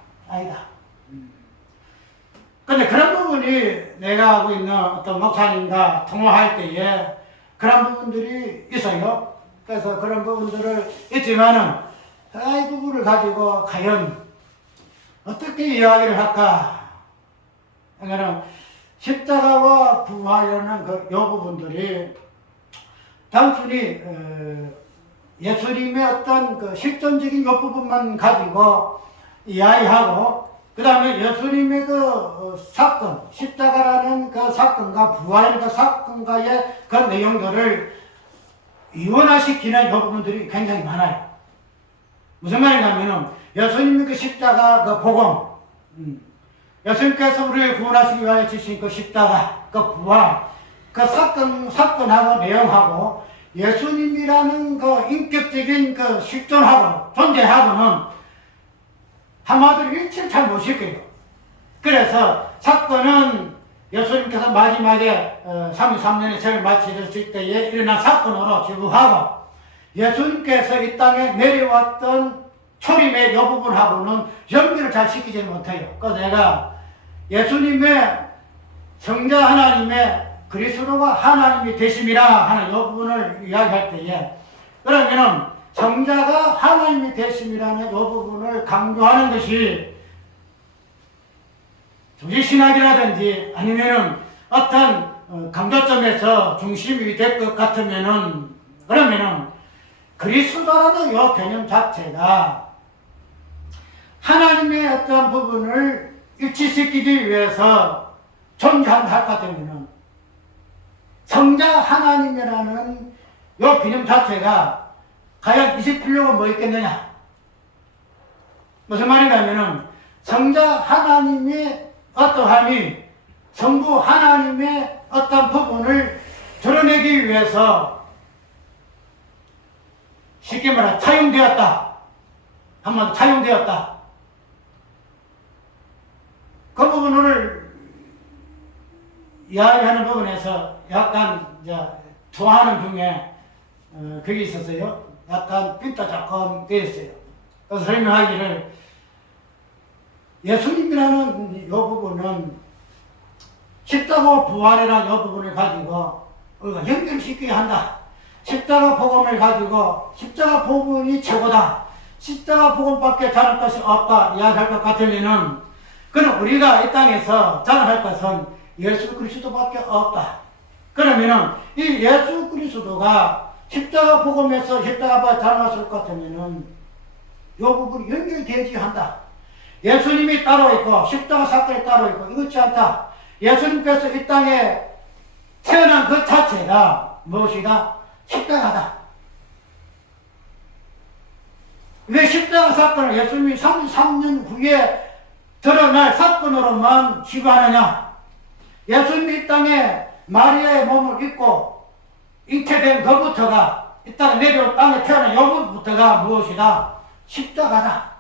근데 그런 부분이 내가 하고 있는 어떤 목사님과 통화할 때에 그런 부분들이 있어요. 그래서 그런 부분들을 있지만은 이 부분을 가지고 과연 어떻게 이야기를 할까? 그러니까 십자가와 부활이라는 요 부분들이 단순히 예수님의 어떤 그 실존적인 요 부분만 가지고 이야기하고 그 다음에 예수님의 그 사건, 십자가라는 그 사건과 부활의 그 사건과의 그 내용들을 이원화시키는 요 부분들이 굉장히 많아요. 무슨 말이냐면은 예수님의 그 십자가 그 복음, 예수님께서 우리를 구원하시기 위하여 지신 그 십자가, 그 부활, 그 사건하고 내용하고 예수님이라는 그 인격적인 그 실존하고 존재하고는 한마디로 일치를 잘 못 시켜요. 그래서 사건은 예수님께서 마지막에 33년의 세를 마치실 때에 일어난 사건으로 기부하고 예수님께서 이 땅에 내려왔던 초림의 요 부분하고는 연결을 잘 시키지 못해요. 그래서 내가 예수님의 성자 하나님의 그리스도가 하나님이 되심이라 하는 이 부분을 이야기할 때에 그러면은 성자가 하나님이 되심이라는 이 부분을 강조하는 것이 조직신학이라든지 아니면은 어떤 강조점에서 중심이 될 것 같으면은 그러면은 그리스도라는 이 개념 자체가 하나님의 어떤 부분을 일치시키기 위해서 존재한다 할 것 같으면은 성자 하나님이라는 이 개념 자체가 과연 있을 필요가 뭐 있겠느냐? 무슨 말이냐면은 성자 하나님의 어떠함이 성부 하나님의 어떤 부분을 드러내기 위해서 쉽게 말하면 차용되었다. 한마디로 차용되었다. 그 부분을 이야기하는 부분에서 약간 좋아하는 중에 그게 있었어요. 약간 삐딱조금 되어 있어요. 그래서 설명하기를 예수님이라는 이 부분은 십자가 부활이라는 이 부분을 가지고 우리가 연결시켜야 한다. 십자가 복음을 가지고 십자가 복음이 최고다. 십자가 복음밖에 자랄 것이 없다. 이야기할 것 같으면은 그는 우리가 이 땅에서 자랑할 것은 예수 그리스도밖에 없다. 그러면은 이 예수 그리스도가 십자가 복음에서 십자가가 자랑했을 것 같으면은 이 부분이 연결되지 한다. 예수님이 따로 있고 십자가 사건이 따로 있고 이렇지 않다. 예수님께서 이 땅에 태어난 그 자체가 무엇이다? 십자가다. 왜 십자가 사건을 예수님이 33년 후에 드러날 사건으로만 기부하느냐? 예수님이 이 땅에 마리아의 몸을 입고 잉태된 것부터가 이 땅에 내려온 땅에 태어난 여부부터가 무엇이다? 십자가다.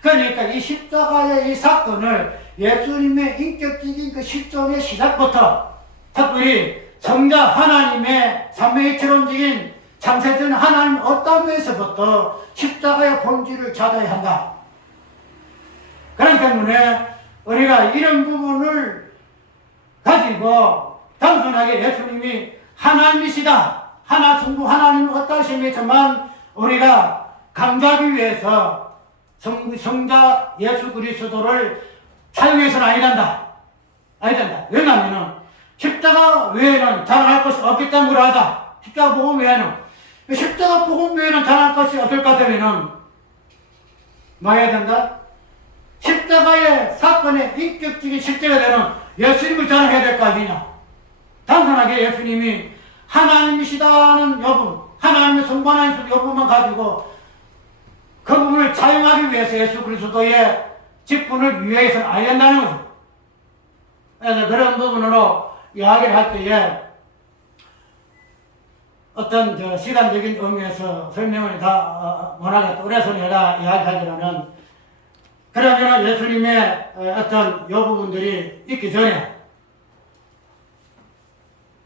그러니까 이 십자가의 이 사건을 예수님의 인격적인 그 실존의 시작부터 특별히 성자 하나님의 삼위일체론적인 창세전 하나님 어떤 면에서부터 십자가의 본질을 찾아야 한다. 그렇기 때문에 우리가 이런 부분을 가지고 단순하게 예수님이 하나님이시다. 성부 하나님은 어떠심이지만 우리가 강조하기 위해서 성자 예수 그리스도를 사용해서는 아니단다. 왜냐하면 십자가 외에는 자랑할 것이 없기 때문에 하다. 십자가 복음 외에는. 십자가 복음 외에는 자랑할 것이 없을 것 같으면 뭐 해야 된다? 십자가의 사건의 인격적인 실제가 되는 예수님을 자랑해야 될 거 아니냐. 단순하게 예수님이 하나님이시다는 여부, 하나님의 성부 하나님 여부만 가지고 그 부분을 차용하기 위해서 예수 그리스도의 직분을 위해서는 안 된다는 거죠. 그래서 그런 부분으로 이야기를 할 때에 어떤 시간적인 의미에서 설명을 다 못하겠다. 그래서 내가 이야기하기로는 그러면 예수님의 어떤 요 부분들이 있기 전에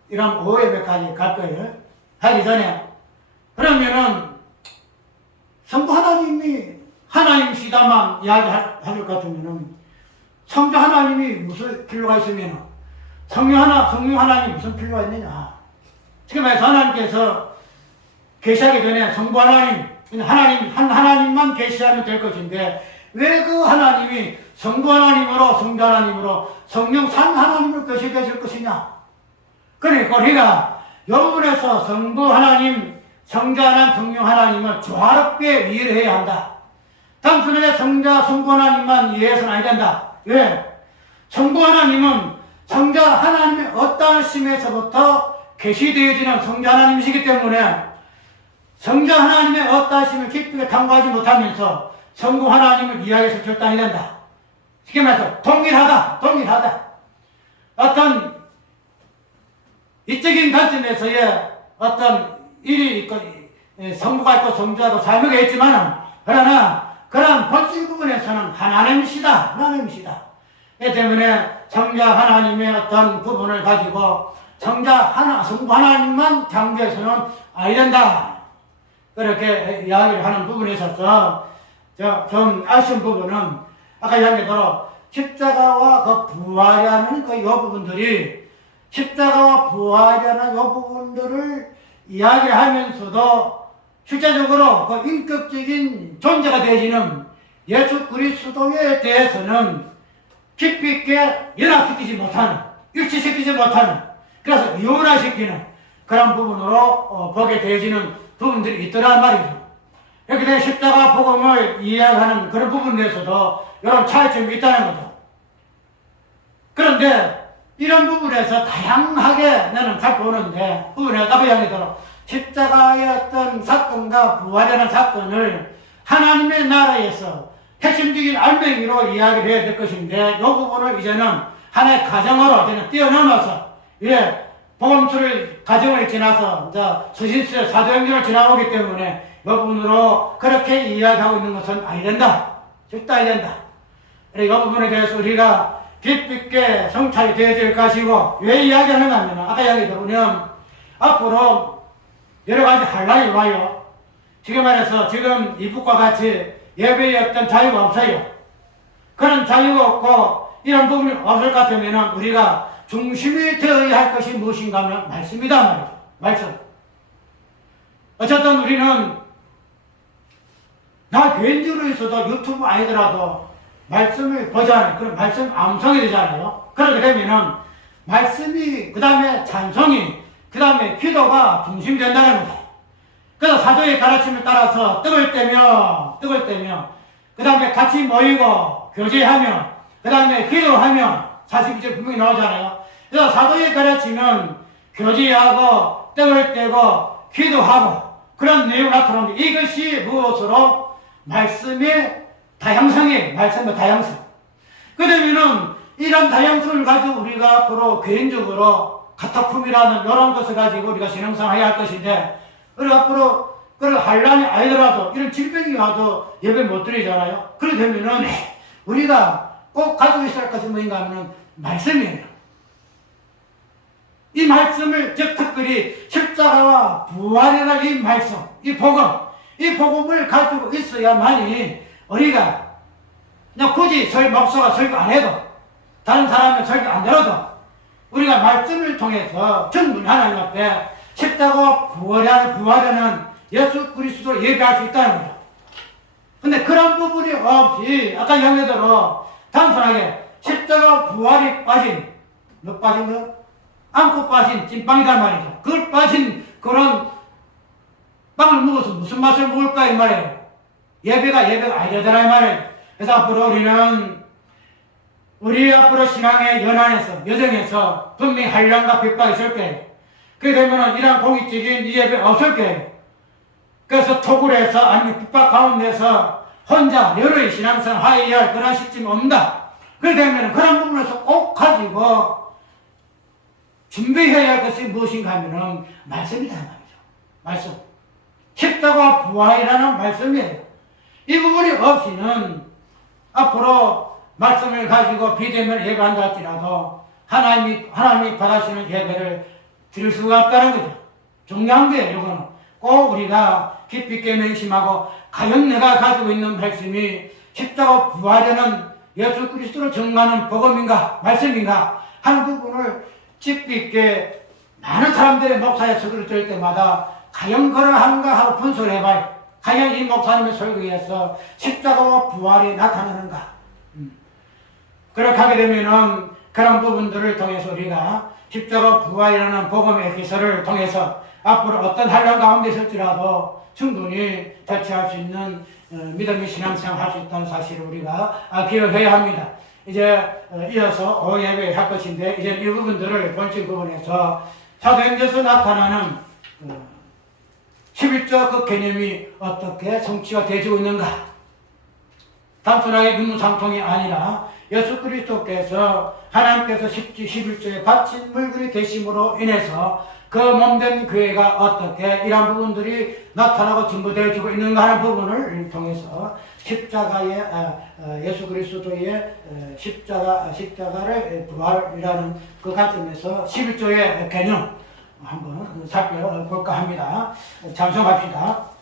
이런 오해배까지 갈 거예요. 하기 전에 그러면은 성부 하나님이 하나님시다만 이야기할 것 같으면은 성자 하나님이 무슨 필요가 있으면 성령 하나님이 무슨 필요가 있느냐. 지금 해서 하나님께서 계시하기 전에 성부 하나님, 한 하나님만 계시하면 될 것인데 왜 그 하나님이 성부 하나님으로 성자 하나님으로 성령 산 하나님으로 계시되실 것이냐. 그러니까 우리가 이 부분에서 성부 하나님, 성자 하나님, 성령 하나님을 조화롭게 이해를 해야 한다. 단순하게 성부 하나님만 이해해서는 안 된다. 왜? 성부 하나님은 성자 하나님의 어떠한 심에서부터 계시되어지는 성자 하나님이시기 때문에 성자 하나님의 어떠한 심을 깊게 탐구하지 못하면서 성부 하나님을 이해해서 절대 안 된다. 쉽게 말해서 동일하다. 어떤 이적인 관점에서의 어떤 일이 있고 성부가 있고 성자가 삶이 있지만 그러나 그런 본질 부분에서는 하나님이시다. 이 때문에 성자 하나님의 어떤 부분을 가지고 성부 하나님만 강조해서는 아니 된다. 그렇게 이야기를 하는 부분에 있어서 좀 아쉬운 부분은 아까 이야기대로 십자가와 그 부활이라는 그 요 부분들이 십자가와 부활이라는 요 부분들을 이야기를 하면서도 실제적으로 그 인격적인 존재가 되어지는 예수 그리스도에 대해서는 깊이 있게 연합시키지 못하는, 일치시키지 못하는, 그래서 이혼화시키는 그런 부분으로 보게 되어지는 부분들이 있더란 말이죠. 이렇게 된 십자가 복음을 이해하는 그런 부분에서도 이런 차이점이 있다는 거죠. 그런데 이런 부분에서 다양하게 나는 살펴보는데 부분에 아까 이야기대로 십자가의 어떤 사건과 부활이라는 사건을 하나님의 나라에서 핵심적인 알맹이로 이야기를 해야 될 것인데 이 부분을 이제는 하나의 가정으로 이제는 뛰어넘어서 복음서를 가정을 지나서 이제 서신서의 사도행전을 지나오기 때문에 이 부분으로 그렇게 이야기하고 있는 것은 아니 된다. 절대 아니 된다. 이 부분에 대해서 우리가 깊이 있게 성찰이 되어질 것이고 왜 이야기하는가 하면 아까 이야기해보면 앞으로 여러 가지 한란이 와요. 지금 말해서 지금 이북과 같이 예배의 어떤 자유가 없어요. 그런 자유가 없고 이런 부분이 없을 것 같으면 우리가 중심이 되어야 할 것이 무엇인가 하면 말씀이다 말이죠. 말씀. 어쨌든 우리는 나 개인적으로 있어도 유튜브 아니더라도 말씀을 보잖아요. 그럼 말씀 암송이 되잖아요. 그렇게 되면은 말씀이 그 다음에 찬송이 그 다음에 기도가 중심이 된다는 거죠. 그래서 사도의 가르침에 따라서 떡을 떼며 그 다음에 같이 모이고 교제하며 그 다음에 기도하며 사실 이제 분명히 나오잖아요. 그래서 사도의 가르침은 교제하고 떡을 떼고 기도하고 그런 내용이 나타나는데 이것이 무엇으로? 말씀의 다양성이에요. 말씀의 다양성. 그러면은 이런 다양성을 가지고 우리가 앞으로 개인적으로 카타콤이라는 이런 것을 가지고 우리가 신앙생활 해야 할 것인데 우리가 앞으로 그런 환란이 아니더라도 이런 질병이 와도 예배 못 드리잖아요. 그렇게 되면은 우리가 꼭 가지고 있어야 할 것이 뭐인가 하면은 말씀이에요. 이 말씀을 즉 특별히 십자가와 부활이라는 이 말씀, 이 복음을 가지고 있어야만이 우리가 그냥 굳이 목사가 설교 안 해도 다른 사람의 설교 안 들어도 우리가 말씀을 통해서 충분히 하나님 앞에 십자가와 부활하는 예수 그리스도를 예배할 수 있다는 거죠. 근데 그런 부분이 없이 아까 이야기대로 단순하게 십자가와 부활이 빠진 거요? 안고 빠진 찐빵이란 말이죠. 그걸 빠진 그런 빵을 먹어서 무슨 맛을 먹을까 이 말이에요. 예배가 아니 되더라 이 말이에요. 그래서 앞으로 우리 앞으로 신앙의 연안에서 여정에서 분명히 한란과 핍박이 있을 거예요. 그렇게 되면 이런 공익적인 이 예배 없을 거예요. 그래서 토굴에서 아니면 핍박 가운데서 혼자 여러의 신앙생활 하여야 할 그런 시점이 온다. 그렇게 되면 그런 부분에서 꼭 가지고 준비해야 할 것이 무엇인가 하면은 말씀이다 말이죠. 말씀. 십자가 부활이라는 말씀이에요. 이 부분이 없이는 앞으로 말씀을 가지고 비대면 예배한다 할지라도 하나님이 받아주시는 예배를 드릴 수가 없다는 거죠. 중요한 거예요. 이거는 꼭 우리가 깊이 있게 맹심하고 과연 내가 가지고 있는 말씀이 십자가 부활하는 예수 그리스도를 증거하는 복음인가 말씀인가 하는 부분을 깊이 있게 많은 사람들의 목사의 설교를 들을 때마다 과연 그러한가 하고 분석을 해봐요. 과연 이 목사님의 설교에서 십자가와 부활이 나타나는가. 그렇게 하게 되면은 그런 부분들을 통해서 우리가 십자가 부활이라는 복음의 기설을 통해서 앞으로 어떤 환란 가운데 있을지라도 충분히 대처할 수 있는 믿음의 신앙생활 할 수 있다는 사실을 우리가 기억해야 합니다. 이제 이어서 오후 예배 할 것인데 이제 이 부분들을 본질 부분에서 사도행전에서 나타나는 11조 그 개념이 어떻게 성취가 되어지고 있는가. 단순하게 윤무상통이 아니라 예수 그리스도께서 하나님께서 11조에 바친 물건이 되심으로 인해서 그 몸된 교회가 어떻게 이러한 부분들이 나타나고 증거되어지고 있는가 하는 부분을 통해서 십자가의 예수 그리스도의 십자가를 부활이라는 그 관점에서 11조의 개념 한번 살펴볼까 합니다. 참석합시다.